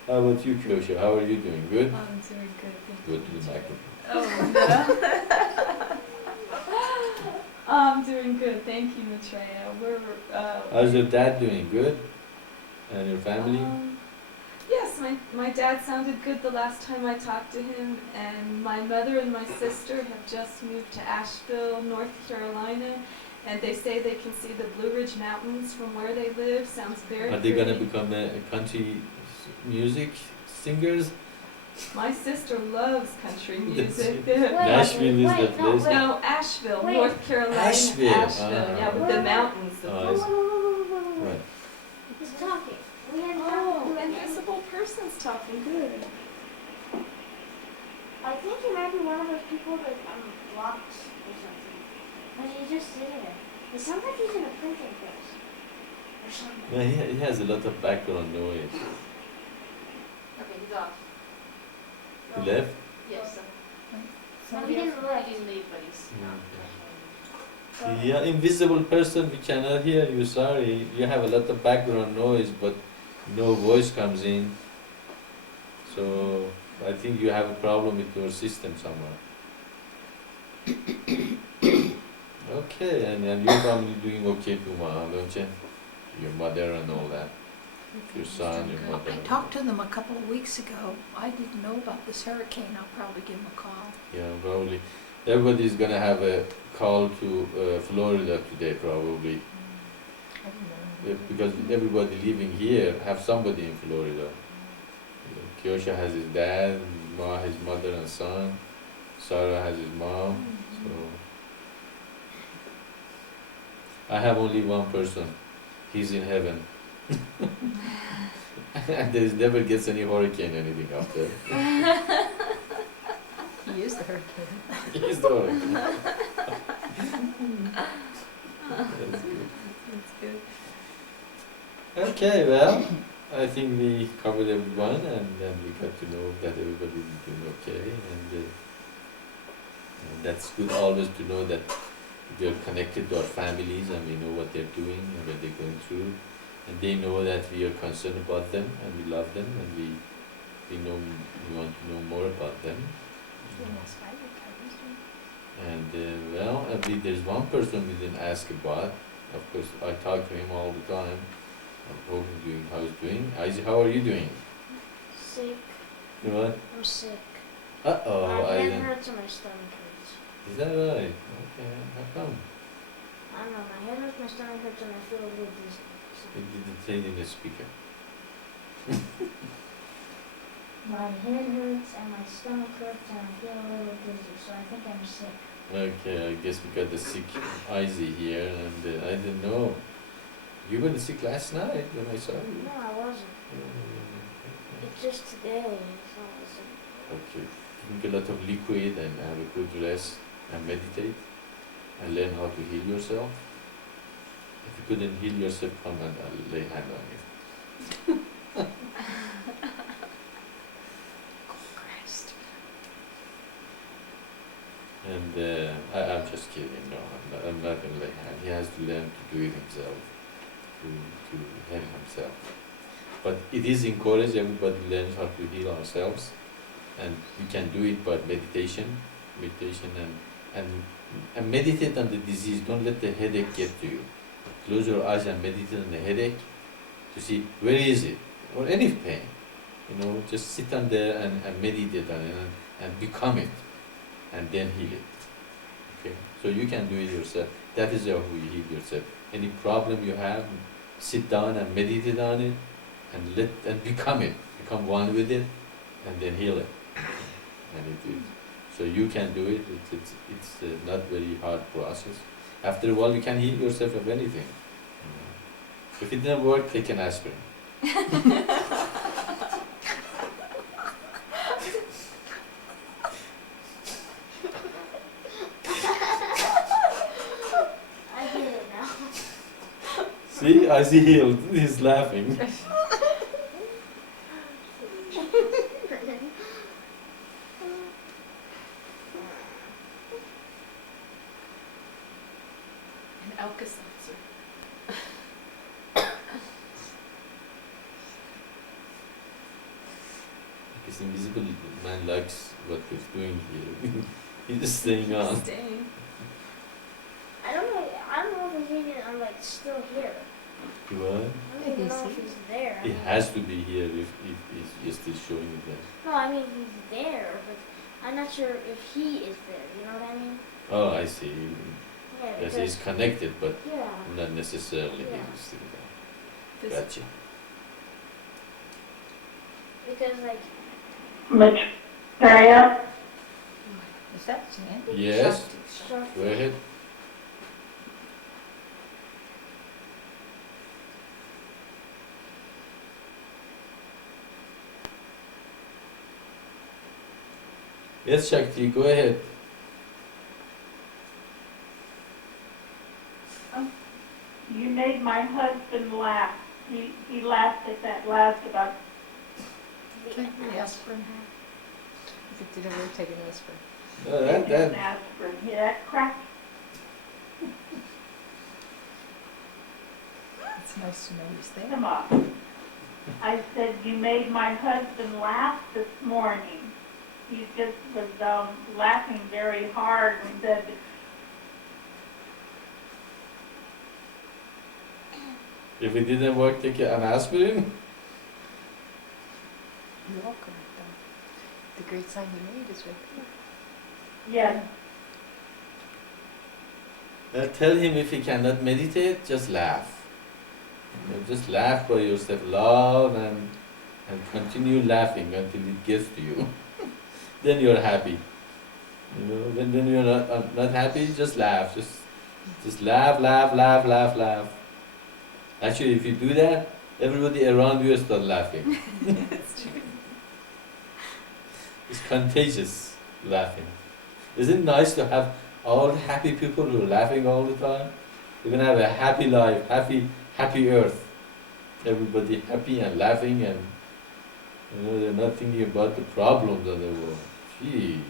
How about you, Kyosha? How are you doing? Good? I'm doing good, thank Go you. to the microphone. Oh, no. I'm doing good, thank you, Maitreya. How's your dad doing? Good? And your family? Yes, my dad sounded good the last time I talked to him, and my mother and my sister have just moved to Asheville, North Carolina, and they say they can see the Blue Ridge Mountains from where they live. Sounds very Are they pretty. gonna become a country music singers? My sister loves country music. Nashville is the place. No, Asheville, Wait. North Carolina. Asheville, Yeah, with the mountains. Right. He's talking. We had Oh, invisible person's talking. Good. I think he might be one of those people that blocked or something. But he's just sitting there. It sounds like he's in a printing press or something. Yeah, he has a lot of background noise. Okay, he's off. He left? Yes. So he didn't He look. didn't leave, but he's not. Yeah, invisible person, we cannot hear you, sorry. You have a lot of background noise, but no voice comes in. So I think you have a problem with your system somewhere. Okay, and your family doing okay too, Ma, don't you? Your mother and all that. Your son, your mother. I talked to them a couple of weeks ago. I didn't know about this hurricane. I'll probably give them a call. Yeah, probably. Everybody's gonna have a call to Florida today, probably. Because everybody living here have somebody in Florida. Kyosha has his dad, Ma his mother and son, Sarah has his mom. So I have only one person. He's in heaven. And there never gets any hurricane anything up there. He is the hurricane. He's the hurricane. That's good. That's good. Okay, well, I think we covered everyone, and then we got to know that everybody is doing okay, and that's good always to know that we are connected to our families, and we know what they're doing and what they're going through, and they know that we are concerned about them, and we love them, and we want to know more about them. And there's one person we didn't ask about. Of course, I talk to him all the time. How he's doing. Isaac, how are you doing? Sick. You what? I'm sick. Uh-oh, My head Isaac. hurts and my stomach hurts. Is that right? Okay, how come? I don't know, my head hurts, my stomach hurts, and I feel a little dizzy. It didn't say it in the speaker. My head hurts and my stomach hurts and I feel a little dizzy, so I think I'm sick. Okay, I guess we got the sick Isaac here, and I didn't know. You were sick last night when I saw you. No, I wasn't. Okay. It's just today. It's not the same. Okay. Drink a lot of liquid and have a good rest and meditate and learn how to heal yourself. If you couldn't heal yourself, come and I'll lay hand on you. And I'm just kidding. No, I'm not gonna let him. He has to learn to do it himself, to heal himself. But it is encouraged. Everybody learns how to heal ourselves, and we can do it by meditation, and meditate on the disease. Don't let the headache get to you. Close your eyes and meditate on the headache to see where is it, or any pain. Just sit on there and meditate on it and become it, and then heal it. Okay, so you can do it yourself. That is how you heal yourself. Any problem you have, sit down and meditate on it, and become it. Become one with it, and then heal it. And it is. So you can do it. It's not very hard process. After a while, you can heal yourself of anything. If it didn't work, take an aspirin. I get it now. See, I see healed. He's laughing. And Alka-Seltzer. This invisible man likes what he's doing here. He's just staying on. Staying. I don't know if he's even, I'm like still here. You what? I don't even know if he's there. He has to be here if he's still showing it there. No, I mean he's there, but I'm not sure if he is there. You know what I mean? Oh, I see. Yeah. Yes, Because, he's connected, but yeah. not necessarily Yeah. he's still there. This- Gotcha. Because like. Maitreya, Is that Sandy? Yes, Sure. go ahead. Yes, Shakti, go ahead. you made my husband laugh. He laughed at that last about. Take the aspirin. If it didn't work, take an aspirin. No, taking that, an aspirin. Yeah, that cracked. It's nice to know he's there. Come up. I said, you made my husband laugh this morning. He just was laughing very hard and said, if it didn't work, take an aspirin. You're welcome. The great sign you made is right yes, Tell him if he cannot meditate, just laugh. Just laugh by yourself loud and continue laughing until it gets to you. Then you're happy. When you're not happy, just laugh. Just laugh, laugh, laugh, laugh, laugh. Actually, if you do that, everybody around you will start laughing. It's true. It's contagious laughing. Isn't it nice to have all happy people who are laughing all the time? You're gonna have a happy life, happy earth. Everybody happy and laughing, and they're not thinking about the problems of the world. Jeez.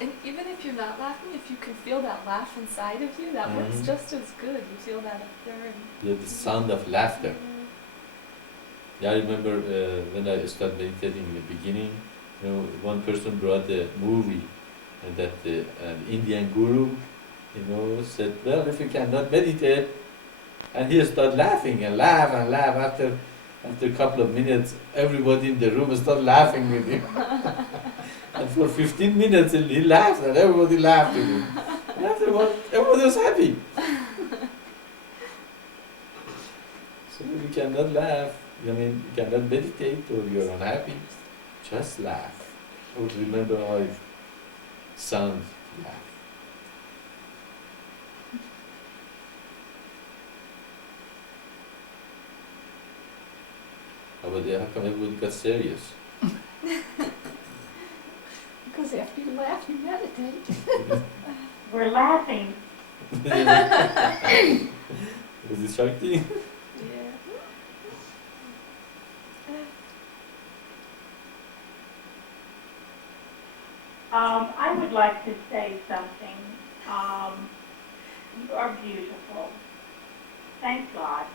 And even if you're not laughing, if you can feel that laugh inside of you, that works Mhm. just as good. You feel that up there. And The sound of laughter. Yeah, I remember when I started meditating in the beginning, one person brought a movie, and that an Indian guru, said, well, if you cannot meditate, and he started laughing and laugh and laugh. After a couple of minutes, everybody in the room started laughing with him. And for 15 minutes, he laughed, and everybody laughed with him. And afterward, everybody was happy. So you cannot laugh. You cannot meditate, or you're unhappy. Just laugh. Or remember how it sounds to laugh. How come everybody got serious? Because after you laugh, you meditate. we're laughing. Was it Shakti? yeah. I would like to say something. You are beautiful. Thank God.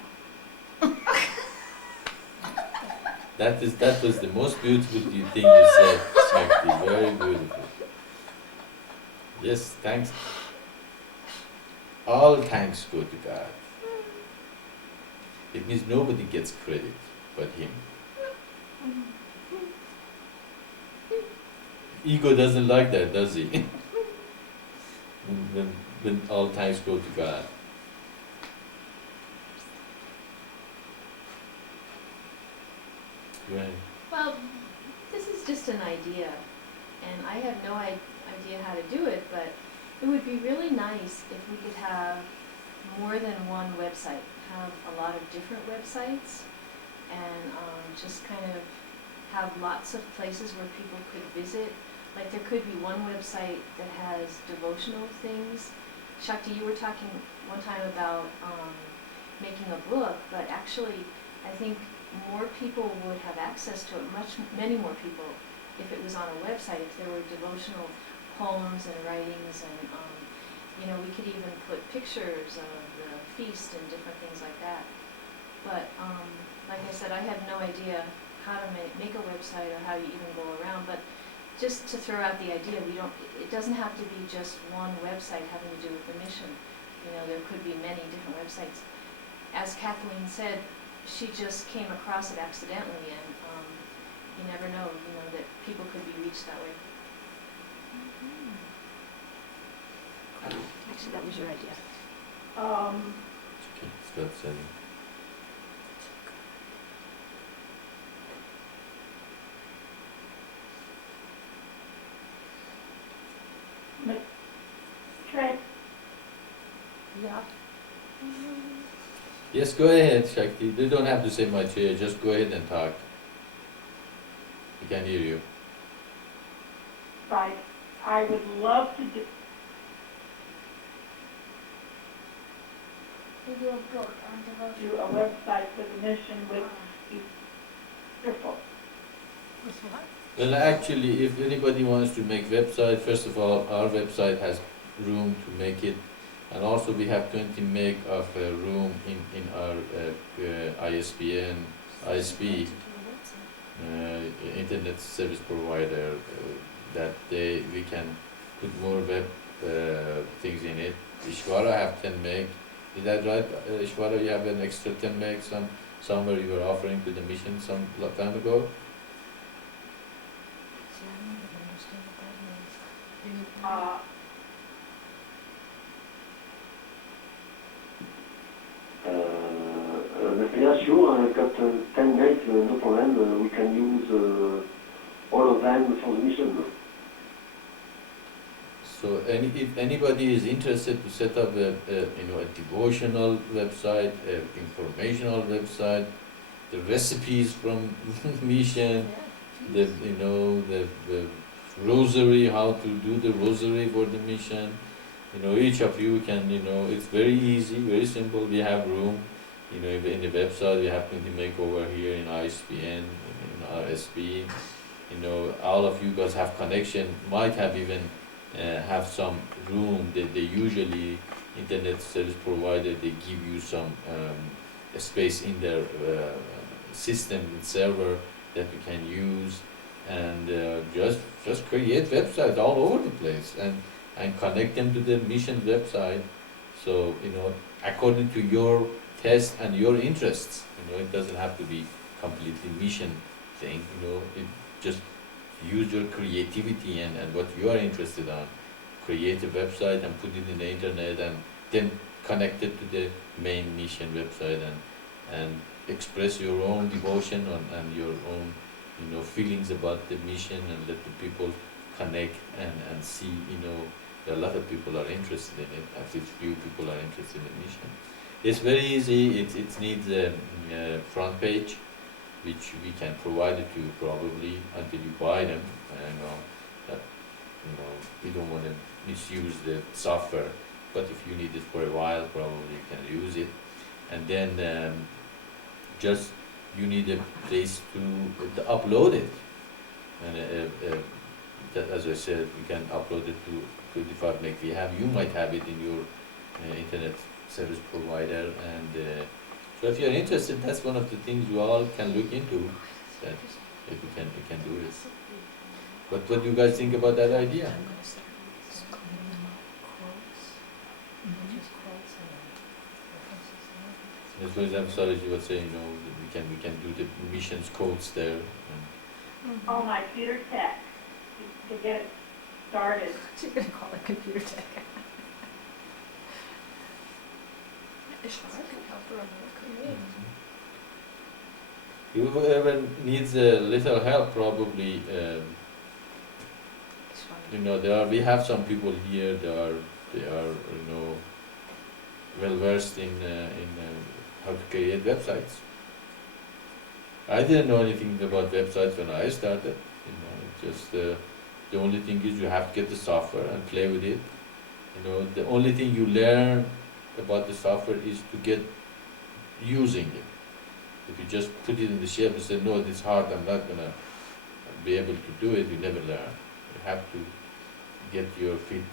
That was the most beautiful thing you said, Shakti. Very beautiful. Yes, thanks. All thanks go to God. It means nobody gets credit but him. Ego doesn't like that, does he? when all thanks go to God. Right. Well, this is just an idea, and I have no idea how to do it, but it would be really nice if we could have more than one website, have a lot of different websites, and just kind of have lots of places where people could visit. Like there could be one website that has devotional things. Shakti, you were talking one time about making a book, but actually I think more people would have access to it, many more people, if it was on a website, if there were devotional poems and writings, and we could even put pictures of the feast and different things like that. But like I said, I have no idea how to make a website or how you even go around, but just to throw out the idea, it doesn't have to be just one website having to do with the mission. There could be many different websites. As Kathleen said, she just came across it accidentally, and you never know, that people could be reached that way. Actually, that was your idea. Okay, stop saying. Trey, Yeah. Yes, go ahead, Shakti. You don't have to say Maitreya, just go ahead and talk. We can hear you. right, I would love to do, We do a book on devotion. do a website for the mission with wonderful. With what? Well, actually, if anybody wants to make website, first of all, our website has room to make it, and also we have 20 meg of room in our ISP, Internet Service Provider, that we can put more web things in it. Ishvara have 10 meg. Is that right, Ishvara? You have an extra 10 meg somewhere you were offering to the mission some time ago? See, I don't even understand what that means. Maitreya, sure, I've got 10 mates, no problem. We can use all of them for the mission. So, if anybody is interested to set up a devotional website, a informational website, the recipes from mission, the rosary, how to do the rosary for the mission, each of you can, it's very easy, very simple. We have room, in the website. We have 20 meg over here in ISBN, in RSB. All of you guys have connection, might have even have some room. They usually, internet service provider, they give you some space in their system server that you can use, and just create websites all over the place and connect them to the mission website. So according to your taste and your interests, it doesn't have to be completely mission thing. It just use your creativity and what you are interested on. Create a website and put it in the internet, and then connect it to the main mission website, and express your own devotion and your own feelings about the mission, and let the people connect and see. A lot of people are interested in it. At least few people are interested in the mission. It's very easy. It needs a front page, which we can provide it to you probably until you buy them. We don't want to misuse the software, but if you need it for a while, probably you can use it. And then just you need a place to upload it, and that, as I said, we can upload it to 25 meg. You might have it in your internet service provider, and so if you're interested, that's one of the things you all can look into. That if we can do it. But what do you guys think about that idea? As for example, sorry, you were saying, we can do the missions codes there. Oh, my computer tech, to get it started. You're gonna call it computer tech. Ishvar can help her on her career. Whoever needs a little help, probably, we have some people here. They are, well versed in how to create websites. I didn't know anything about websites when I started. Just the only thing is you have to get the software and play with it. The only thing you learn about the software is to get using it. If you just put it in the shelf and say, no, it's hard, I'm not gonna be able to do it, you never learn. You have to get your feet,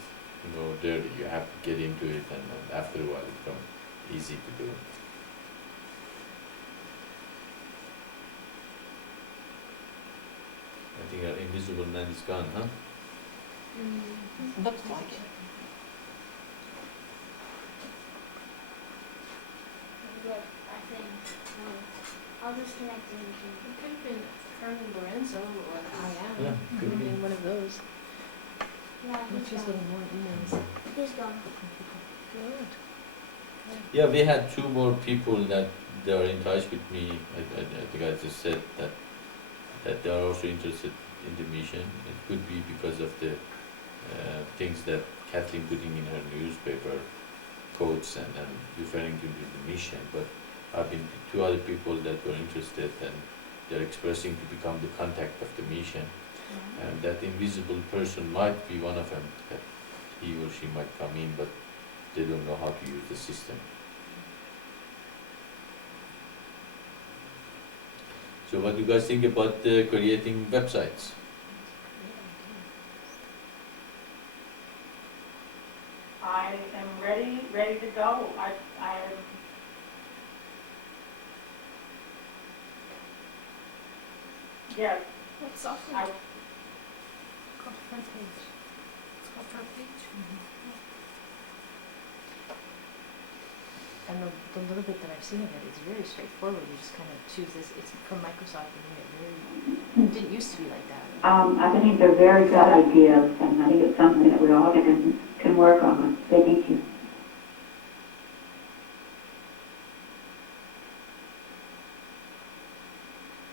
dirty. You have to get into it, and after a while it becomes easy to do. I think our invisible man is gone, huh? Looks like it. Look, I think I'll disconnect the machine. It could have been Herman Lorenzo or Miami. Yeah, Could have been one of those. Yeah, Let's he's just gone. getting more emails. He's gone. Good. Yeah, we had two more people that they are in touch with me. I think I just said that they are also interested in the mission. It could be because of the things that Kathleen putting in her newspaper quotes and referring to the mission. But I've been to two other people that were interested, and they're expressing to become the contact of the mission. And that invisible person might be one of them, that he or she might come in, but they don't know how to use the system. So what do you guys think about creating websites? I am ready to go. Yes, What software? I, It's called front page. It's called Front Page. And the little bit that I've seen of it, it's very straightforward. You just kind of choose this. It's from Microsoft, and it didn't used to be like that. I think they're very good ideas, and I think it's something that we all can work on. Thank you.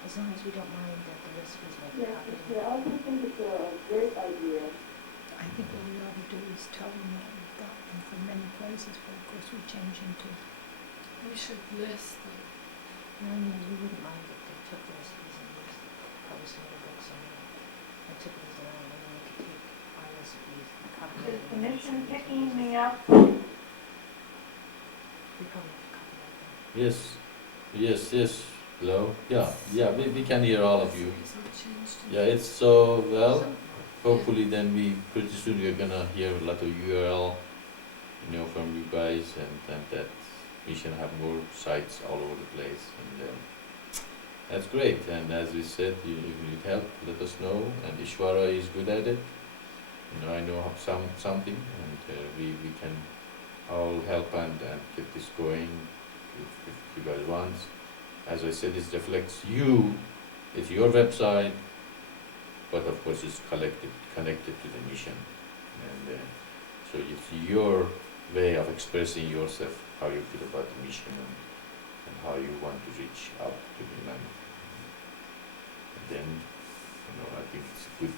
As long as we don't mind that the risk is like Yes, copying. I also think it's a great idea. I think what we ought to do is tell them that we've got them from many places, but of course we change into. We should list the, No, I mean, we wouldn't mind if they took the recipes and used probably some of the books on it and took these around, and then we could take our recipes and copy is them. the mission picking me up? We probably have to copyright them. Yes. Hello? Yeah, we can hear all of you. it's not changed. Yeah, it's so well. Hopefully then pretty soon we're gonna hear a lot of URL, from you guys, and that we should have more sites all over the place, and that's great. And as we said, if you need help, let us know. And Ishwara is good at it. I know something, and we can all help and get this going if you guys want. As I said, it reflects you. It's your website, but of course it's connected to the mission, and so it's your way of expressing yourself, how you feel about the mission, and how you want to reach out to humanity. And then, I think it's good.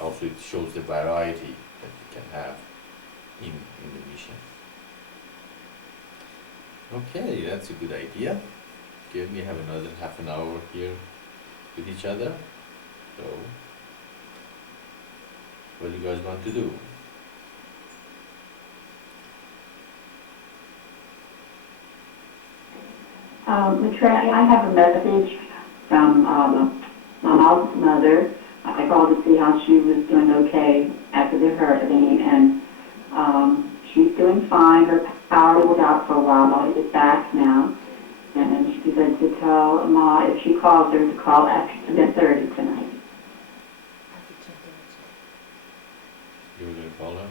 Also, it shows the variety that you can have in the mission. Okay, that's a good idea. Okay, we have another half an hour here with each other. So, what do you guys want to do? Maitreya, I have a message from my mom's mother. I called to see how she was doing okay after the hurricane, and she's doing fine. Her power was out for a while, but it's back now. And she said to tell Ma if she calls her to call after 10:30 tonight. After 10:30. You were gonna call her?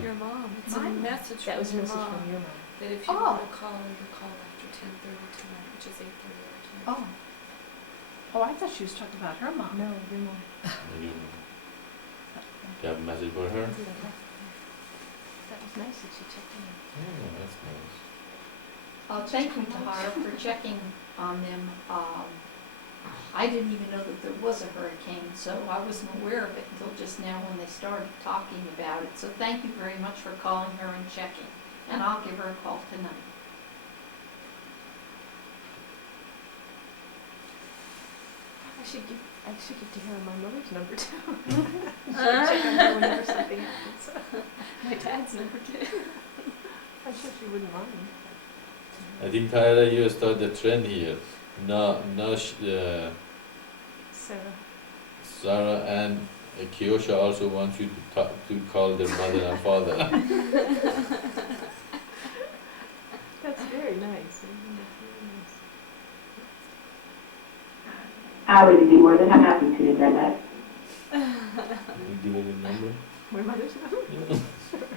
Your mom, it's a message That was a from your message mom. from your mom. That if you want to call her, you call after 10:30 tonight, which is 8:30 our time. Oh. Oh, I thought she was talking about her mom. No, your mom. You have a message for her? Yeah, that was nice that she checked in. Oh, that's nice. Thank you, Tahara, for checking on them. I didn't even know that there was a hurricane, so I wasn't aware of it until just now when they started talking about it. So thank you very much for calling her and checking, and I'll give her a call tonight. I should get to hear my mother's number too. Check on her whenever something happens. My dad's number too. I'm sure she wouldn't mind. I think Tyra, you start the trend here. No, Sarah. Sarah and Kiyosha also want you to call their mother and father. That's very nice. That's very nice. I would be more than happy to do that. You give her the number? My mother's number? Yeah. Sure.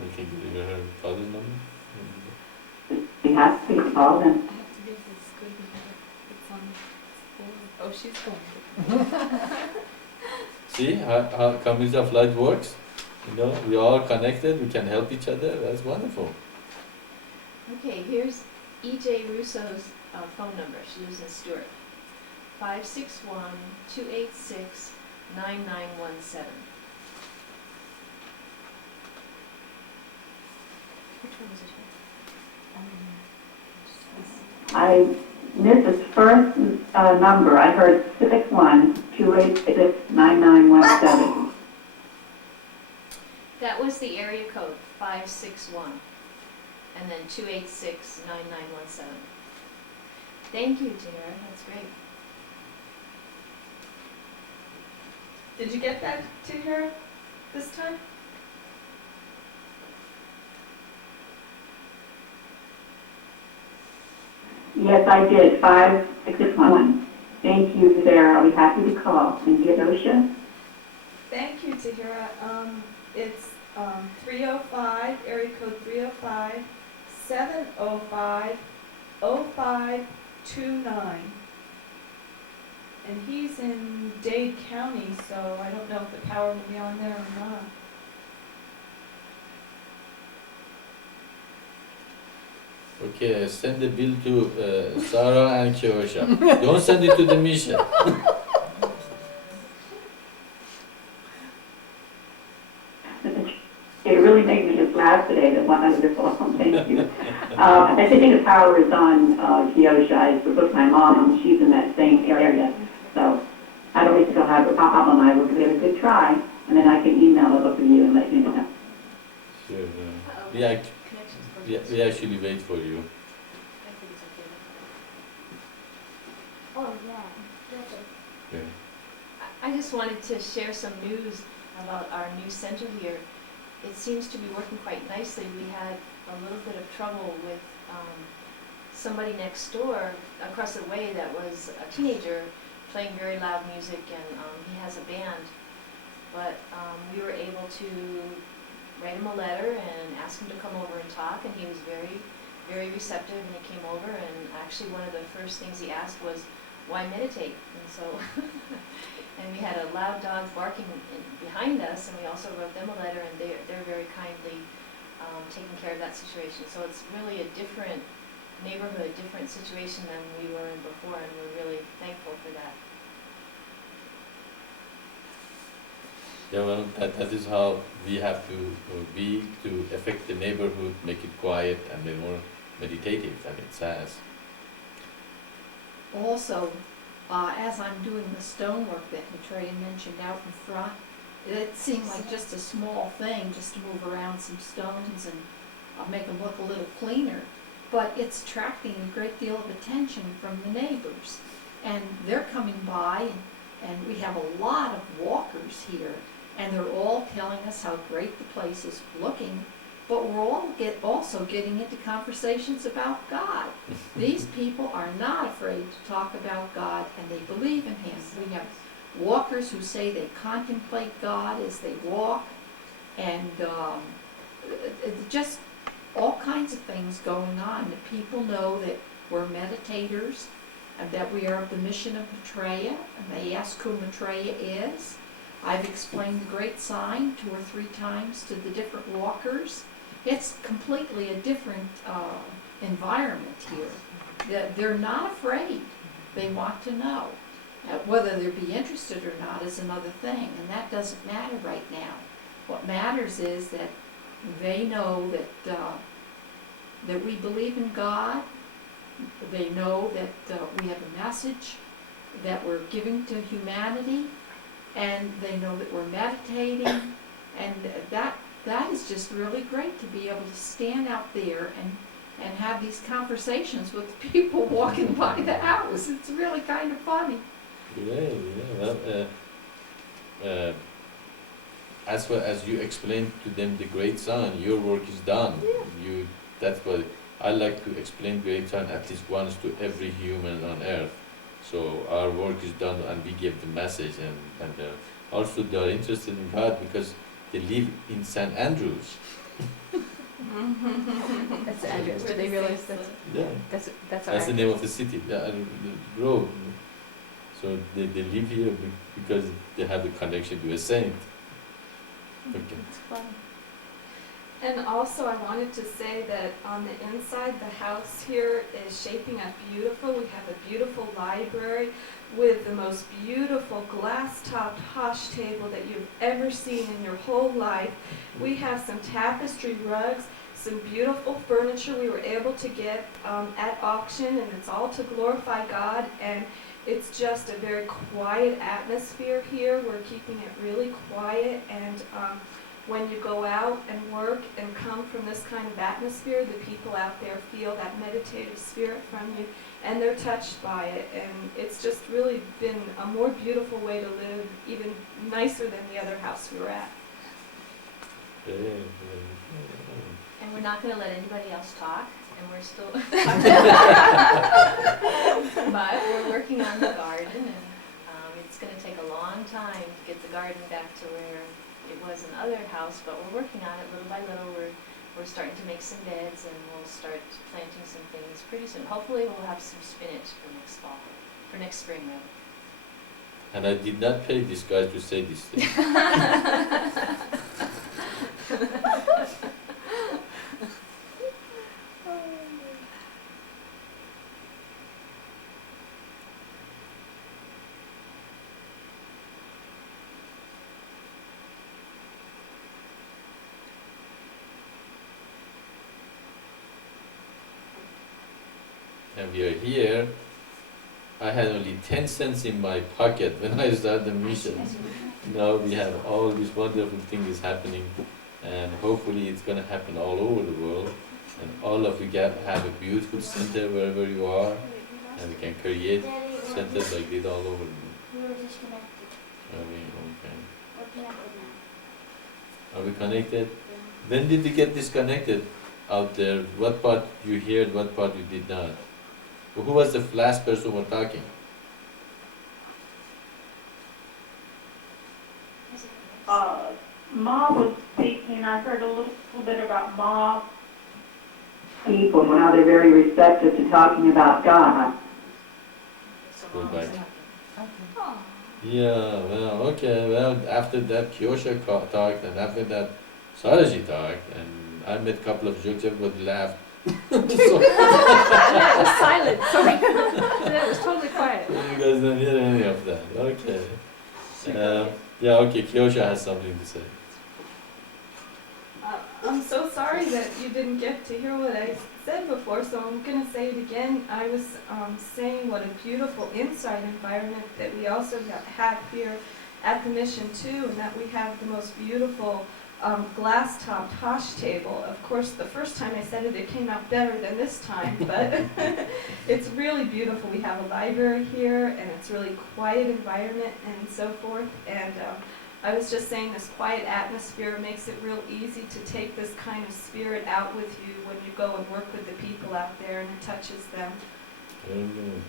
We can give her father's number? Be happy to call them. I have to give this good number. It's on the board. Oh, she's going. See how community of light works? You know, we are all connected, we can help each other, that's wonderful. Okay, here's E.J. Russo's phone number. She lives in Stewart. 561-286-9917. Which one was it? I missed his first number. I heard 612869917. That was the area code, 561, and then 286-9917. Thank you, Tara, that's great. Did you get that to her this time? Yes, I did. 5661. Thank you, Sarah. I'll be happy to call. And Yadosha? Thank you, Tahira. It's 305, area code 305, 705, 0529. And he's in Dade County, so I don't know if the power will be on there or not. Okay, send the bill to Sarah and Kiyosha. Don't send it to the mission. It really made me just laugh today, the wonderful. Thank you. I think the power is on Kyosha. I spoke to my mom, and she's in that same area. So I don't think I'll have a problem. I will give it a good try, and then I can email it over to you and let you know. Sure. Connections We actually wait for you. I think it's okay. Oh, yeah. Yeah. I just wanted to share some news about our new center here. It seems to be working quite nicely. We had a little bit of trouble with somebody next door across the way that was a teenager playing very loud music, and he has a band. But we were able to write him a letter and ask him to come over and talk, and he was very, very receptive, and he came over, and actually one of the first things he asked was, why meditate? And so, and we had a loud dog barking behind us, and we also wrote them a letter, and they're very kindly taking care of that situation. So it's really a different neighborhood, different situation than we were in before, and we're really thankful for that. Yeah, well, that is how we have to be to affect the neighborhood, make it quiet and be more meditative than it says. Also, as I'm doing the stonework that Maitreya mentioned out in front, it seemed like just a small thing, just to move around some stones and make them look a little cleaner. but it's attracting a great deal of attention from the neighbors. And they're coming by, and we have a lot of walkers here, and they're all telling us how great the place is looking, but we're all also getting into conversations about God. These people are not afraid to talk about God, and they believe in Him. We have walkers who say they contemplate God as they walk, and just all kinds of things going on. The people know that we're meditators, and that we are of the mission of Maitreya, and they ask who Maitreya is. I've explained the great sign 2 or 3 times to the different walkers. It's completely a different environment here. They're not afraid. They want to know. Whether they'll be interested or not is another thing, and that doesn't matter right now. What matters is that they know that we believe in God. They know that we have a message that we're giving to humanity, and they know that we're meditating, and that is just really great to be able to stand out there and have these conversations with the people walking by the house. It's really kind of funny. Yeah. Well, as well as you explained to them the great sign, your work is done. Yeah. That's what I like to explain great sign at least once to every human on earth. So our work is done, and we give the message, and also they are interested in God because they live in St. Andrews. That's the address. Do they realize that's Yeah. that's our That's the name of the city, the road. So they live here because they have a connection to a saint. Okay. It's fun. And also I wanted to say that on the inside, the house here is shaping up beautiful. We have a beautiful library with the most beautiful glass-topped Hosh table that you've ever seen in your whole life. We have some tapestry rugs, some beautiful furniture we were able to get at auction, and it's all to glorify God. And it's just a very quiet atmosphere here. We're keeping it really quiet, and when you go out and work and come from this kind of atmosphere, the people out there feel that meditative spirit from you, and they're touched by it. And it's just really been a more beautiful way to live, even nicer than the other house we were at. And we're not gonna let anybody else talk, and we're still, but we're working on the garden, and it's gonna take a long time to get the garden back to where it was in the other house, but we're working on it little by little. We're starting to make some beds, and we'll start planting some things pretty soon. Hopefully we'll have some spinach for next spring rather. And I did not pay this guy to say this thing. And we are here. I had only 10 cents in my pocket when I started the mission. Now we have all these wonderful things happening, and hopefully it's going to happen all over the world. And all of you have a beautiful center wherever you are, and we can create centers like this all over the world. We were disconnected. Okay. We're connected now. Are we connected? When did we get disconnected out there? What part you heard, what part you did not? Who was the last person who was talking? Ma was speaking. I heard a little bit about Ma. People and how they're very receptive to talking about God. Go back. Oh. Yeah, well, okay, well, after that Kyosha talked, and after that Saraji talked, and I made a couple of jokes, everybody laughed. And it was silent. Sorry. It was totally quiet. You guys don't hear any of that, okay. Yeah, okay, Kyosha has something to say. I'm so sorry that you didn't get to hear what I said before, so I'm going to say it again. I was saying what a beautiful inside environment that we also have here at the mission too, and that we have the most beautiful glass top tosh table. Of course, the first time I said it, it came out better than this time, but it's really beautiful. We have a library here, and it's really quiet environment and so forth. And I was just saying this quiet atmosphere makes it real easy to take this kind of spirit out with you when you go and work with the people out there, and it touches them. Amen.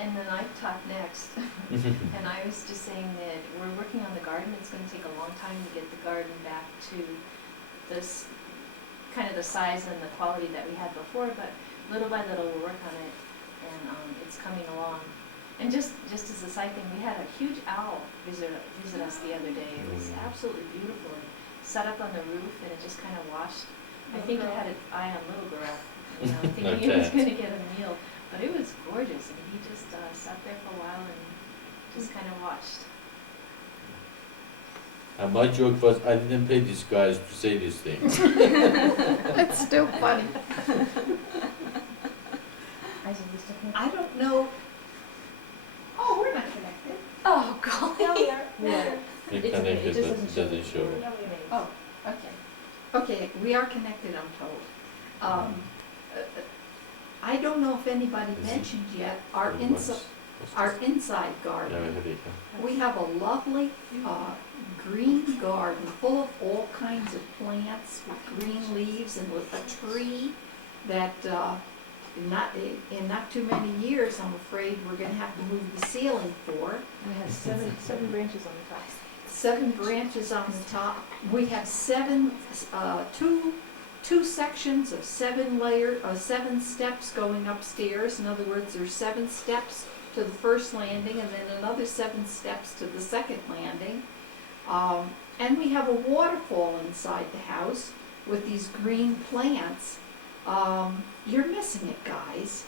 And then I talk next. And I was just saying that we're working on the garden. It's going to take a long time to get the garden back to this kind of the size and the quality that we had before, but little by little we'll work on it, and it's coming along. And just as a side thing, we had a huge owl visit us the other day. It was absolutely beautiful. It sat up on the roof, and it just kind of watched. I think it had an eye on little girl, thinking it was going to get a meal. But it was gorgeous, and he just sat there for a while and just kind of watched. And my joke was, I didn't pay these guys to say these things. It's still funny. I don't know. Oh, we're not connected. Oh, golly. Yeah, we are. Yeah. You're It's- connected, it just but it doesn't show. Yeah, we are. Oh, okay. Okay, we are connected, I'm told. I don't know if anybody Is it- mentioned yet, our What's- inside Yeah, garden. I had it, huh? We have a lovely green garden full of all kinds of plants with green leaves and with a tree that in not too many years, I'm afraid we're going to have to move the ceiling for. We have seven branches on the top. 7 branches on the top. We have two sections of 7 steps going upstairs. In other words, there's 7 steps to the first landing, and then another 7 steps to the second landing. And we have a waterfall inside the house with these green plants. You're missing it, guys.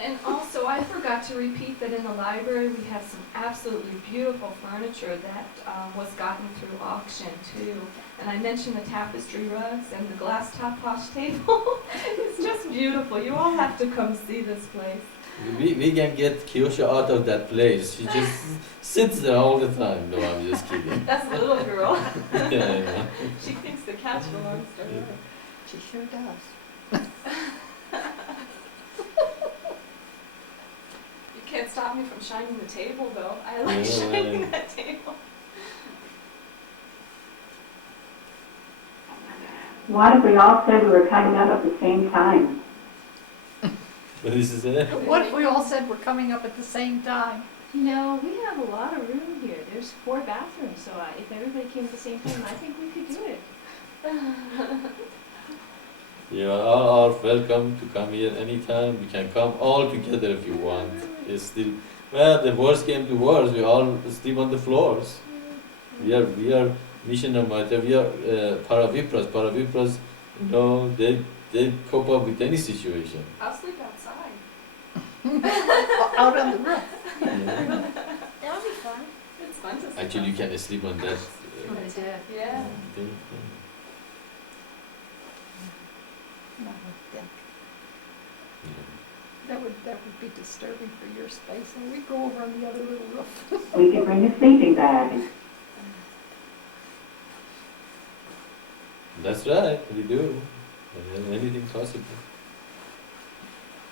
And also, I forgot to repeat that in the library, we have some absolutely beautiful furniture that was gotten through auction too. And I mentioned the tapestry rugs and the glass top posh table. It's just beautiful. You all have to come see this place. We can get Kyosha out of that place. She just sits there all the time. No, I'm just kidding. That's the little girl. Yeah, I know. She thinks the couch belongs to her. She sure does. You can't stop me from shining the table, though. I like Yeah. shining that table. What if we all said we were coming out at the same time? But this is it. What if we all said we're coming up at the same time? No, we have a lot of room here. There's 4 bathrooms, so if everybody came at the same time, I think we could do it. You are welcome to come here anytime. We can come all together if you want. It's still, well, the worst came to worst. We all sleep on the floors. We are Mission of Maitreya. We are Paravipras. Paravipras, they cope up with any situation. I'll sleep outside. Out on the roof. Yeah. That'll be fun. It's fun to sleep Actually, you can sleep on that outside. Yeah. thing. No, that- Yeah. That would be disturbing for your space, and we'd go over on the other little roof. We could bring a sleeping bag. That's right, we do. Anything possible.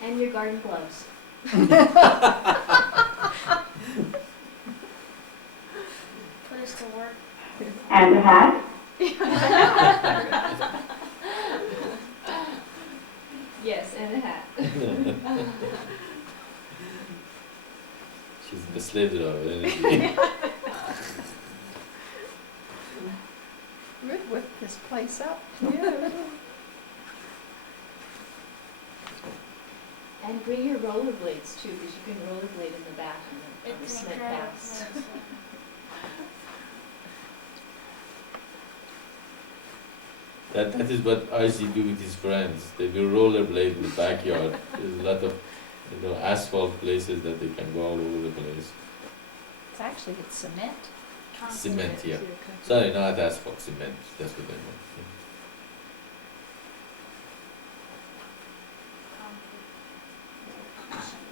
And your garden gloves. Put us to work. And a hat? Yes, and a hat. She's the slave driver, energy. We'd whip this place up. Yeah. And bring your rollerblades too, because you can rollerblade in the back on the It's sled incredible. paths. That is what Isaac do with his friends. They will rollerblade in the backyard. There's a lot of asphalt places that they can go all over the place. It's cement. Cement, yeah. Sorry, not asphalt, cement. That's what I meant.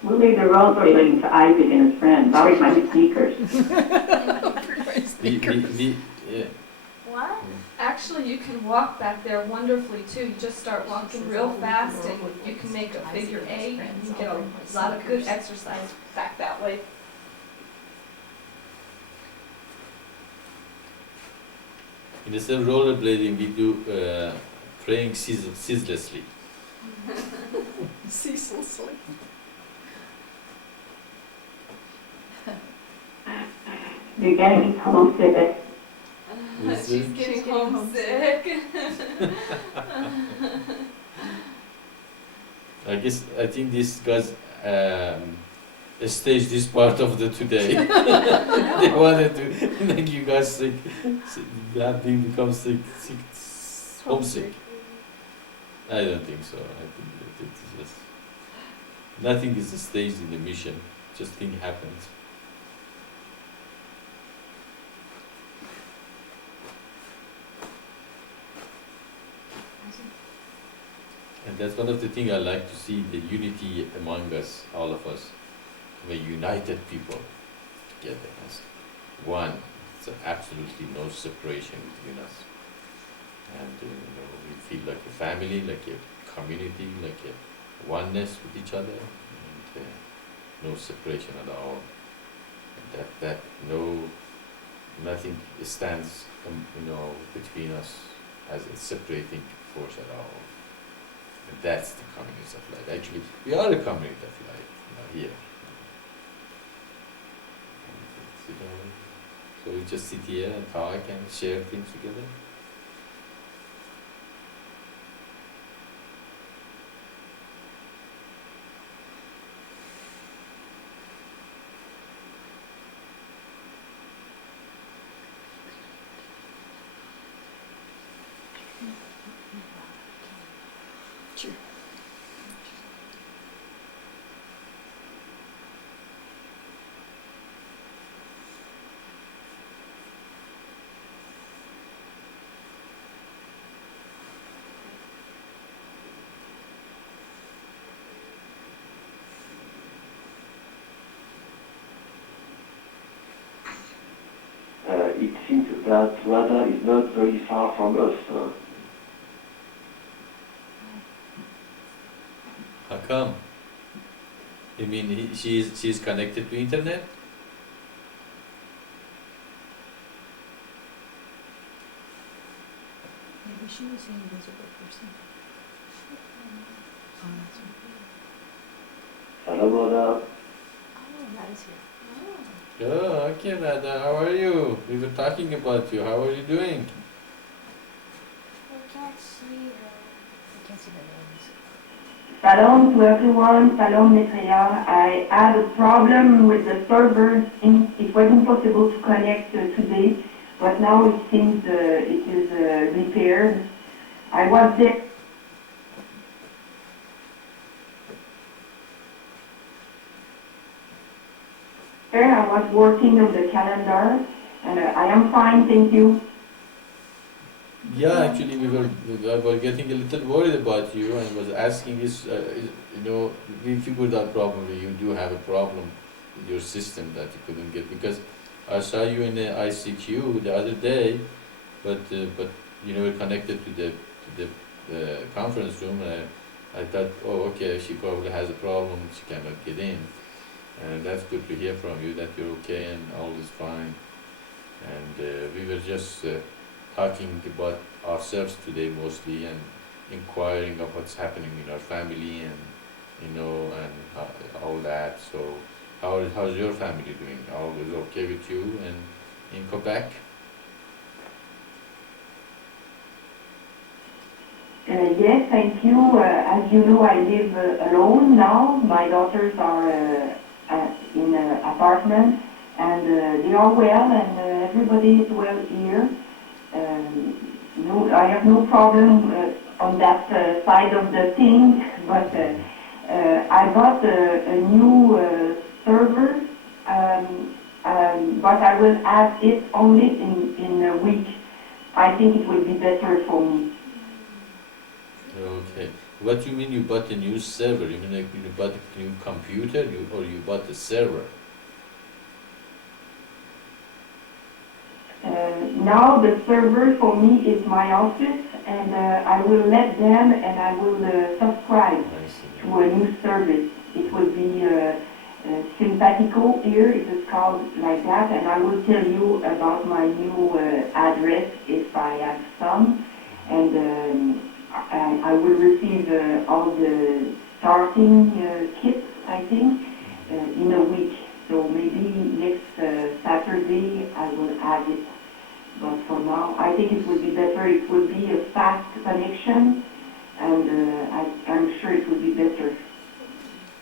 We'll leave the road relating to Isaac and his friends. I'll read my sneakers. Yeah. What? Actually, you can walk back there wonderfully too. You just start walking real fast and you can make a figure 8 and you get a lot of good exercise back that way. Instead of rollerblading, we do praying ceaselessly. Ceaselessly. You're getting homesick. Who's She's this? getting homesick. I think this guys staged this part of the today. They wanted to make you guys sick, that being becomes sick, homesick. I don't think so. I think that it's just nothing is staged in the mission. Just thing happens. And that's one of the things I like to see, the unity among us, all of us. We're united people together as one. So absolutely no separation between us. And we feel like a family, like a community, like a oneness with each other, and no separation at all. And that nothing stands, between us as a separating force at all. And that's the community of light. Actually, we are a community of light here. And so we just sit here and talk and share things together. It seems that Radha is not very far from us. How come? You mean she's connected to internet? Maybe she was an invisible person. Oh, that's right. Salam Radha. Oh, that is here. Oh, okay, Radha, how are you? We were talking about you. How are you doing? We can't see her. I can't see the names. Shalom to everyone. Shalom, Maitreya. I had a problem with the server. It wasn't possible to connect today, but now it seems it is repaired. I was there. I was working on the calendar, and I am fine, thank you. Yeah, actually, we were getting a little worried about you and was asking this. We figured out probably you do have a problem with your system that you couldn't get, because I saw you in the ICQ the other day, but we're connected to the conference room. And I thought, oh, okay, she probably has a problem. She cannot get in. And that's good to hear from you that you're okay and all is fine. And we were just talking about ourselves today mostly, and inquiring of what's happening in our family, and and all that. So how's your family doing? All is okay with you and in Quebec? Yes, thank you. As you know, I live alone now. My daughters are in an apartment, and they are well, and everybody is well here. I have no problem on that side of the thing, but I bought a new server, but I will have it only in a week. I think it will be better for me. Okay. What do you mean you bought a new server? You mean like you bought a new computer, or you bought a server? Now the server for me is my office, and I will let them, and I will subscribe I see. to a new service. It will be Simpatico here, it is called like that, and I will tell you about my new address if I have some, and I will receive all the starting kits, I think, in a week. So maybe next Saturday I will add it. But for now, I think it would be better. It would be a fast connection, and I'm sure it would be better.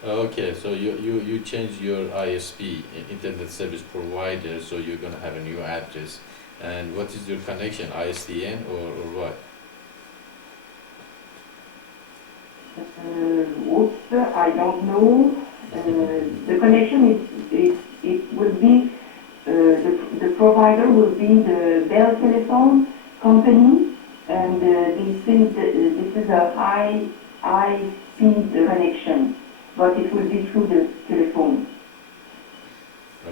Okay, so you changed your ISP, Internet Service Provider, so you're gonna have a new address. And what is your connection, ISDN or what? Oops, I don't know. The connection it will be the provider will be the Bell Telephone company, and this is a high speed connection, but it will be through the telephone.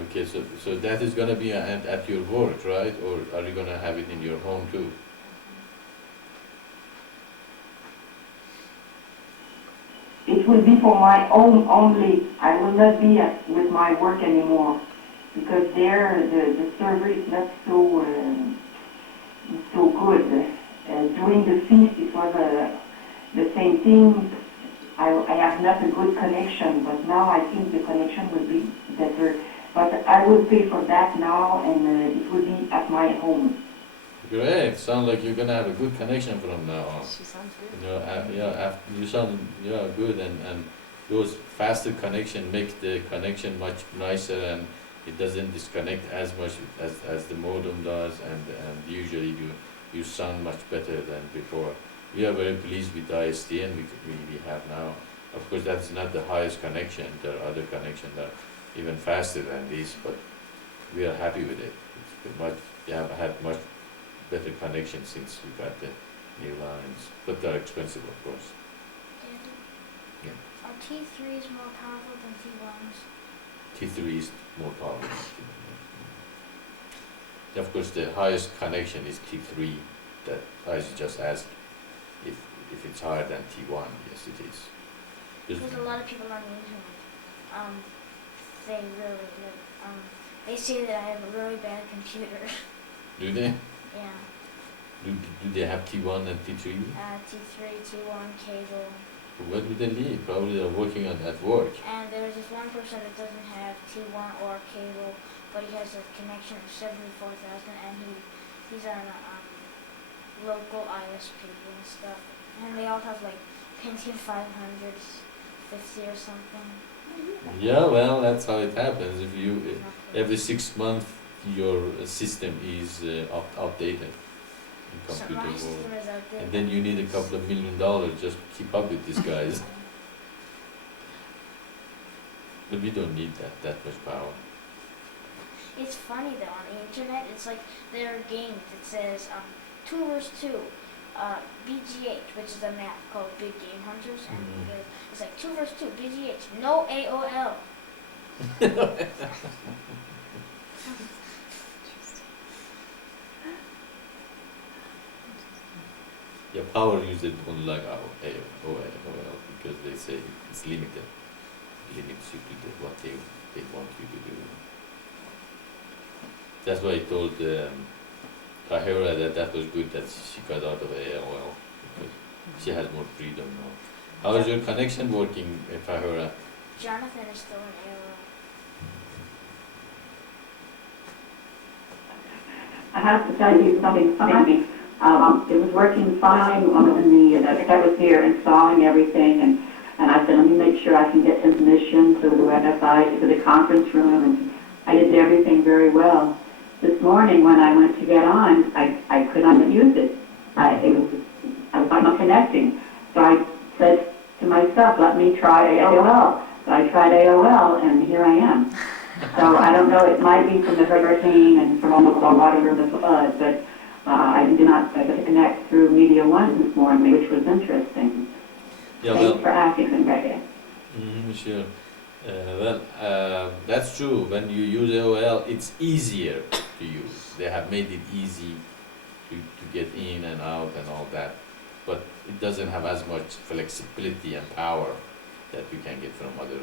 Okay, so that is gonna be at your work, right? Or are you gonna have it in your home too? It will be for my home only. I will not be with my work anymore, because there the server is not so good. During the feast it was the same thing. I have not a good connection, but now I think the connection will be better. But I will pay for that now, and it will be at my home. Great, sounds like you're gonna have a good connection from now on. She sounds good. You know, you sound good, and those faster connection make the connection much nicer, and it doesn't disconnect as much as the modem does, and usually you sound much better than before. We are very pleased with the ISDN we have now. Of course, that's not the highest connection. There are other connections that are even faster than this, but we are happy with it. It's been we have had much better connection since we got the new lines, but they're expensive, of course. Daddy, Yeah. are T3s more powerful than T1s? T3 is more powerful. Of course, the highest connection is T3. That I just asked if it's higher than T1. Yes, it is. Because a lot of people on the internet, they really live, they say that I have a really bad computer. Do they? Yeah. Do they have T1 and T3? T3, T1, cable. Where do they live? Probably they're working at work. And there's this one person that doesn't have T1 or cable, but he has a connection of 74,000, and he's on a local ISP and stuff. And they all have like Pentium 550 or something. Yeah, well, that's how it happens. If you every 6 months your system is outdated in So computer my world, system is outdated. and then you need a couple of $1 million just to keep up with these guys. But we don't need that much power. It's funny though, on the internet, it's like there are games. It says 2 vs. 2, BGH, which is a map called Big Game Hunters, and it's like 2 vs. 2, BGH, no AOL. Yeah, power users don't like AOL because they say it's limited. It limits you to what they want you to do. That's why I told Tahira that was good that she got out of AOL because she has more freedom now. How is your connection working, Tahira? Jonathan is still in AOL. I have to tell you something funny. It was working fine when the tech was here installing everything, and I said, let me make sure I can get admission to the website, to the conference room, and I did everything very well. This morning when I went to get on, I could not use it. I was not connecting. So I said to myself, let me try AOL. So I tried AOL, and here I am. So I don't know, it might be from the hurricane and from almost all water or the flood, but I did not connect through Media One this morning, which was interesting. Yeah, Thanks well, for asking, Rebecca. sure. That's true. When you use AOL, it's easier to use. They have made it easy to get in and out and all that, but it doesn't have as much flexibility and power that you can get from other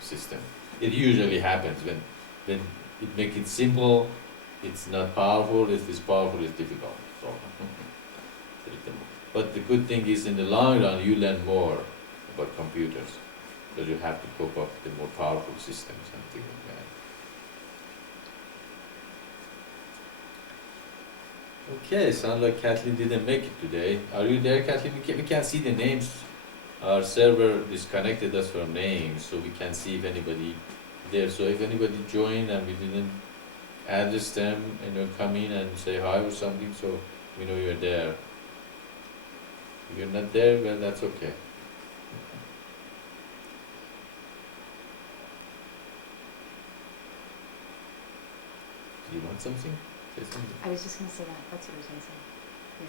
systems. It usually happens when it makes it simple, it's not powerful. If it's powerful, it's difficult. So, but the good thing is, in the long run, you learn more about computers because you have to cope up with the more powerful systems and things like that. Okay, sounds like Kathleen didn't make it today. Are you there, Kathleen? We can't see the names. Our server disconnected us from names, so we can't see if anybody there. So if anybody joined and we didn't address them, come in and say hi or something, so we know you're there. If you're not there, well, that's okay. Do you want something? Say something. I was just gonna say that, that's what I was gonna say. Yeah.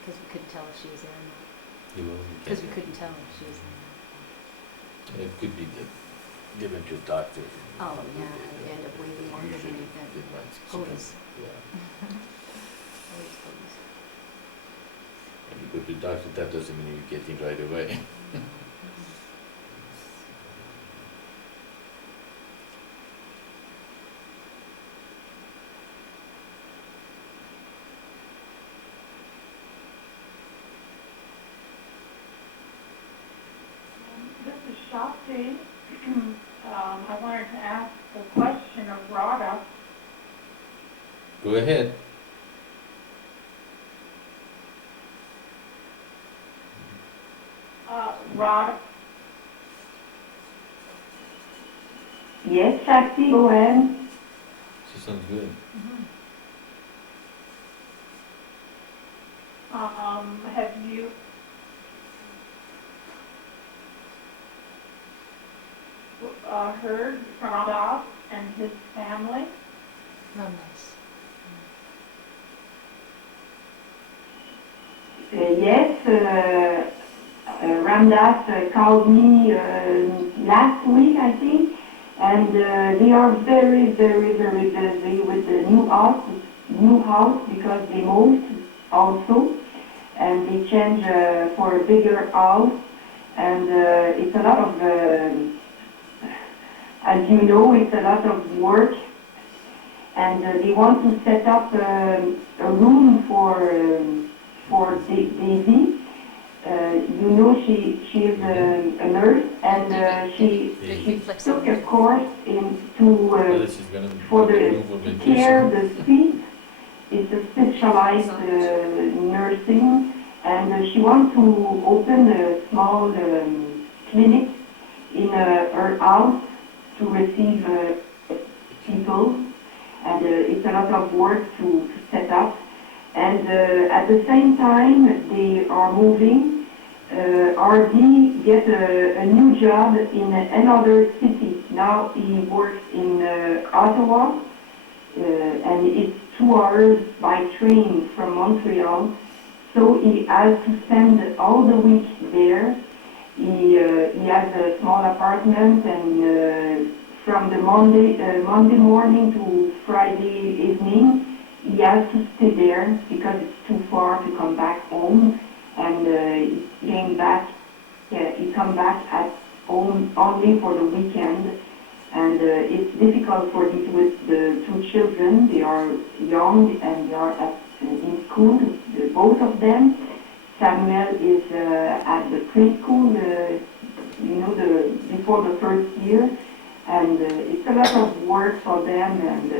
Because we couldn't tell if she was there or not. You will. Because we couldn't tell if she was there or not. It could be given to a doctor. Oh, yeah, I end up waiting longer than you think. Always. Yeah. Always, always. When you go to the doctor, that doesn't mean you get in right away. This is Shakti. I wanted to ask a question of Radha. Go ahead. Radha, Yes, Shakti, go ahead. She sounds good. have you heard from Radha and his family? Ramdas. Yes, Ramdas called me last week, I think, and they are very, very, very busy with the new house because they moved also, and they changed for a bigger house, and it's a lot of, as you know, it's a lot of work, and they want to set up a room for Daisy. You know, she is a nurse, and she took a course to care the speech. It's a specialized nursing, and she wants to open a small clinic in her house to receive people, and it's a lot of work to set up. And at the same time, they are moving. RD get a new job in another city. Now he works in Ottawa, and it's 2 hours by train from Montreal. So he has to spend all the week there. He has a small apartment, and from the Monday morning to Friday evening, he has to stay there because it's too far to come back home, and he come back at home only for the weekend, and it's difficult for him with the 2 children. They are young and they are in school, both of them. Samuel is at the preschool, before the first year, and it's a lot of work for them, and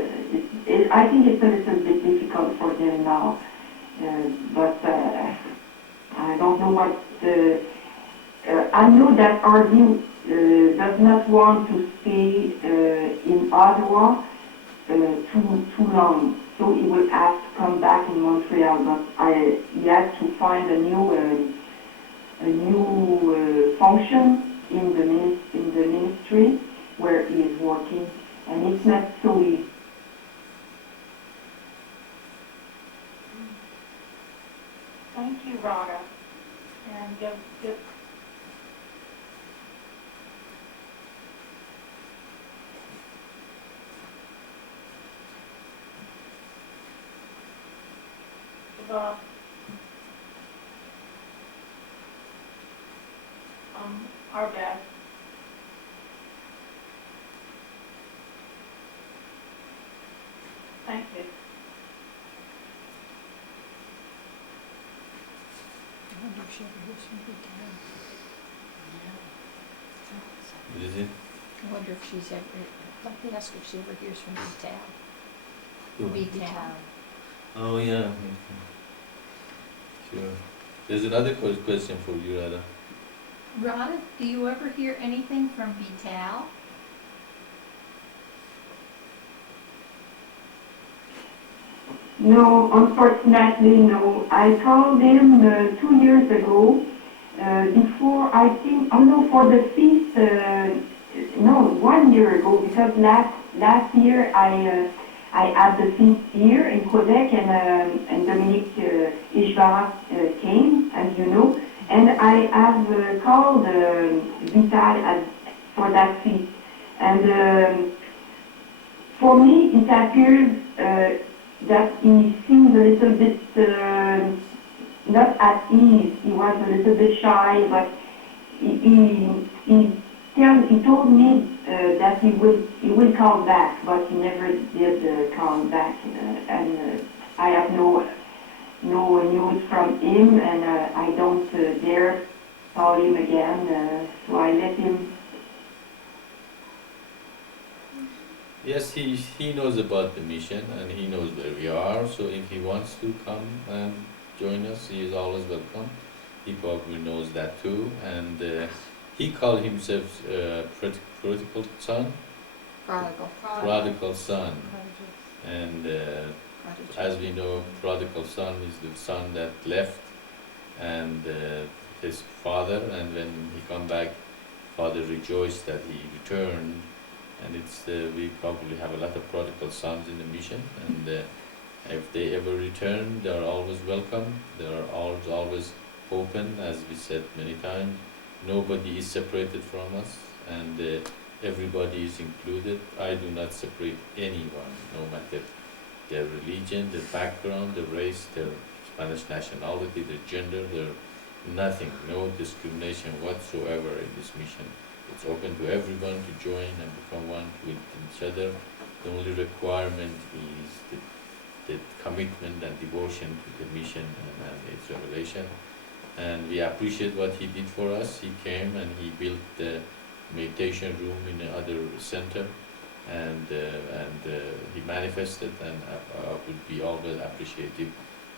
I think it's a little bit difficult for them now, but I don't know what. I know that RD does not want to stay in Ottawa too long, so he will have to come back in Montreal. But he has to find a new function in the ministry where he is working, and it's not so easy. Thank you, Rhoda. And just the our best. Thank you. I wonder if she ever hears from her dad. Is it? I wonder if she's ever, let me ask her if she ever hears from Vital. Who? Vital. Oh yeah. Sure. There's another question for you, Radha. Rhoda, do you ever hear anything from Vital? No, unfortunately, no. I called him 2 years ago. Before, I think, oh no, for the feast, no, 1 year ago, because last year I had the feast here in Quebec, and Dominique Ishvara came, as you know, and I have called Vital for that feast. And for me, it appears that he seems a little bit not at ease. He was a little bit shy, but he told me that he will call back, but he never did call back, and I have no news from him, and I don't dare call him again, so I let him. Yes, he knows about the mission and he knows where we are. So if he wants to come and join us, he is always welcome. He probably knows that too, and he called himself prodigal son. Prodigal son, and as we know, prodigal son is the son that left, and his father, and when he come back, father rejoiced that he returned. And it's we probably have a lot of prodigal sons in the mission, and if they ever return, they are always welcome. They are always open, as we said many times. Nobody is separated from us, and everybody is included. I do not separate anyone, no matter their religion, their background, their race, their Spanish nationality, their gender, their nothing, no discrimination whatsoever in this mission. It's open to everyone to join and become one with each other. The only requirement is the commitment and devotion to the mission and its revelation. And we appreciate what he did for us. He came and he built the meditation room in the other center, and he manifested, and I would be always appreciative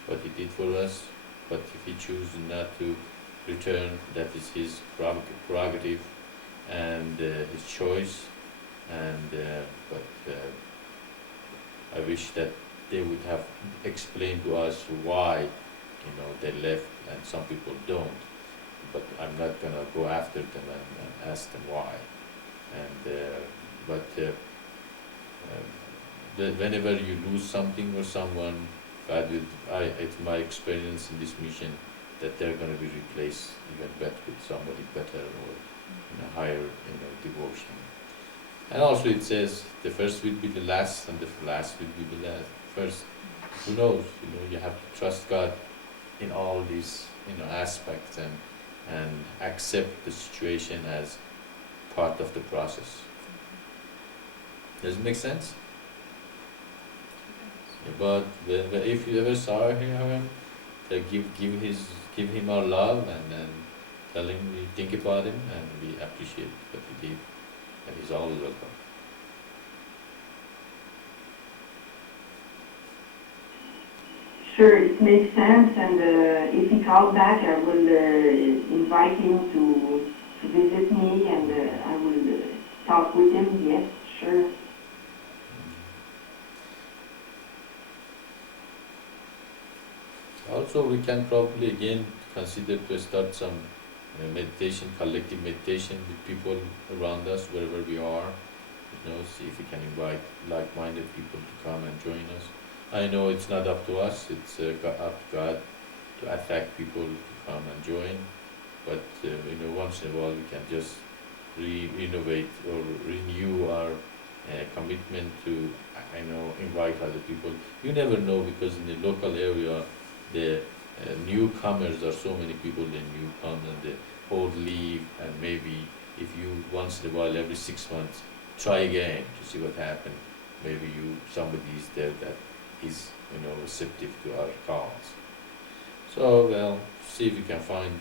what he did for us. But if he chooses not to return, that is his prerogative and his choice, and but I wish that they would have explained to us why they left, and some people don't, but I'm not gonna go after them and ask them why. And whenever you lose something or someone, God will, it's my experience in this mission that they're going to be replaced even better with somebody better or higher devotion. And also it says the first will be the last and the last will be the first. Who knows? You have to trust God in all these aspects and accept the situation as part of the process. Does it make sense? But if you ever saw him, give him our love, and then tell him we think about him and we appreciate what he did, and he's always welcome. Sure, it makes sense, and if he calls back, I will invite him to visit me, and I will talk with him. Yes, sure. Also, we can probably again consider to start some meditation, collective meditation with people around us, wherever we are. See if we can invite like-minded people to come and join us. I know it's not up to us; it's up to God to attract people to come and join. But once in a while we can just renovate or renew our commitment to, invite other people. You never know, because in the local area, the newcomers, there are so many people that new come and they old leave, and maybe if you once in a while, every 6 months, try again to see what happened. Maybe somebody is there that is receptive to our calls. So see if you can find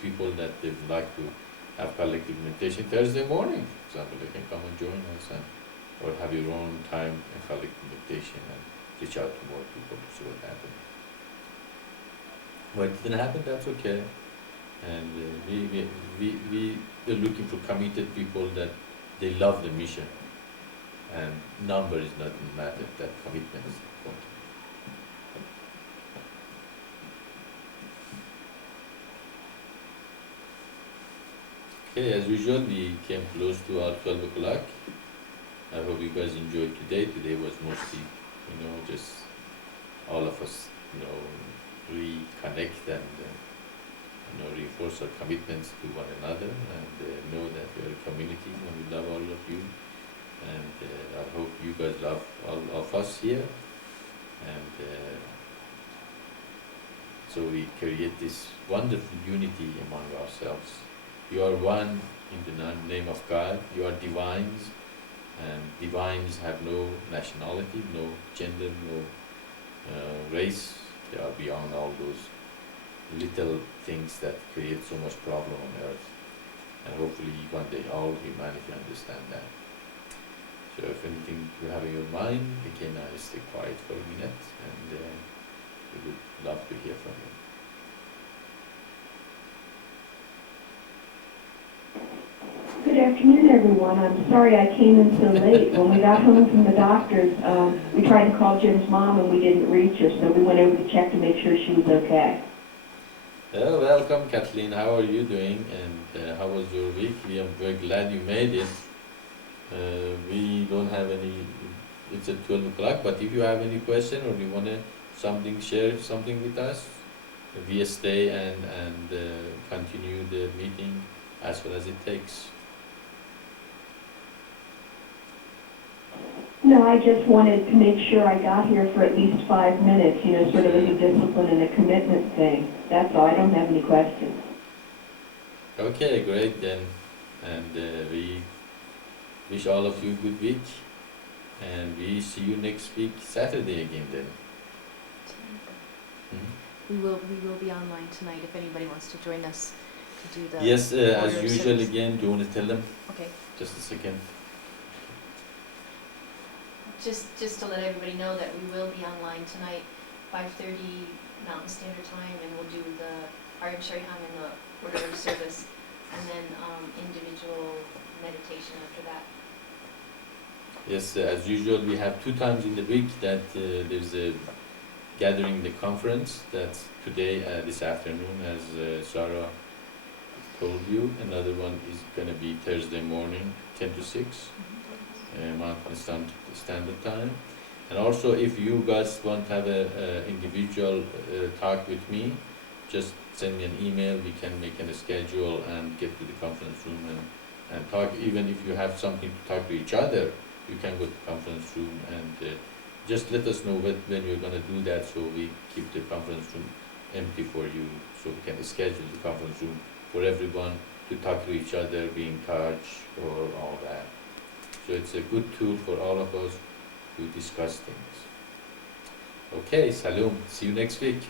people that they would like to have collective meditation Thursday morning, for example. They can come and join us, or have your own time and collective meditation and reach out to more people to see what happened. What didn't happen, that's okay. And we're looking for committed people that they love the mission. And number is not matter, that commitment is important. Okay, as usual, we came close to our 12 o'clock. I hope you guys enjoyed today. Today was mostly, just all of us, reconnect and reinforce our commitments to one another, and know that we are a community and we love all of you. And I hope you guys love all of us here. And so we create this wonderful unity among ourselves. You are one in the name of God. You are divines, and divines have no nationality, no gender, no race. They are beyond all those little things that create so much problem on earth. And hopefully one day all humanity understand that. So if anything you have in your mind, again, I stay quiet for a minute, and we would love to hear from you. Good afternoon, everyone. I'm sorry I came in so late. When we got home from the doctor's, we tried to call Jim's mom and we didn't reach her, so we went over to check to make sure she was okay. Welcome, Kathleen. How are you doing? And how was your week? We are very glad you made it. We don't have any, it's at 12 o'clock, but if you have any question or you want to share something with us, we stay and continue the meeting as well as it takes. No, I just wanted to make sure I got here for at least 5 minutes, sort of as a discipline and a commitment thing. That's all. I don't have any questions. Okay, great then. And we wish all of you a good week. And we see you next week, Saturday again then. We will be online tonight if anybody wants to join us to do the Yes, as order of usual service. again, do you want to tell them? Okay. Just a second. Just to let everybody know that we will be online tonight, 5:30 Mountain Standard Time, and we'll do the Aryan Shariham and the order of service, and then individual meditation after that. Yes, as usual, we have 2 times in the week that there's a gathering, the conference. That's today, this afternoon, as Sarah told you. Another one is going to be Thursday morning, 10 to 6, Mountain Standard Time. And also, if you guys want to have a individual talk with me, just send me an email. We can make a schedule and get to the conference room and talk. Even if you have something to talk to each other, you can go to the conference room and just let us know when you're going to do that, so we keep the conference room empty for you, so we can schedule the conference room for everyone to talk to each other, be in touch, or all that. So it's a good tool for all of us to discuss things. Okay, Salom. See you next week.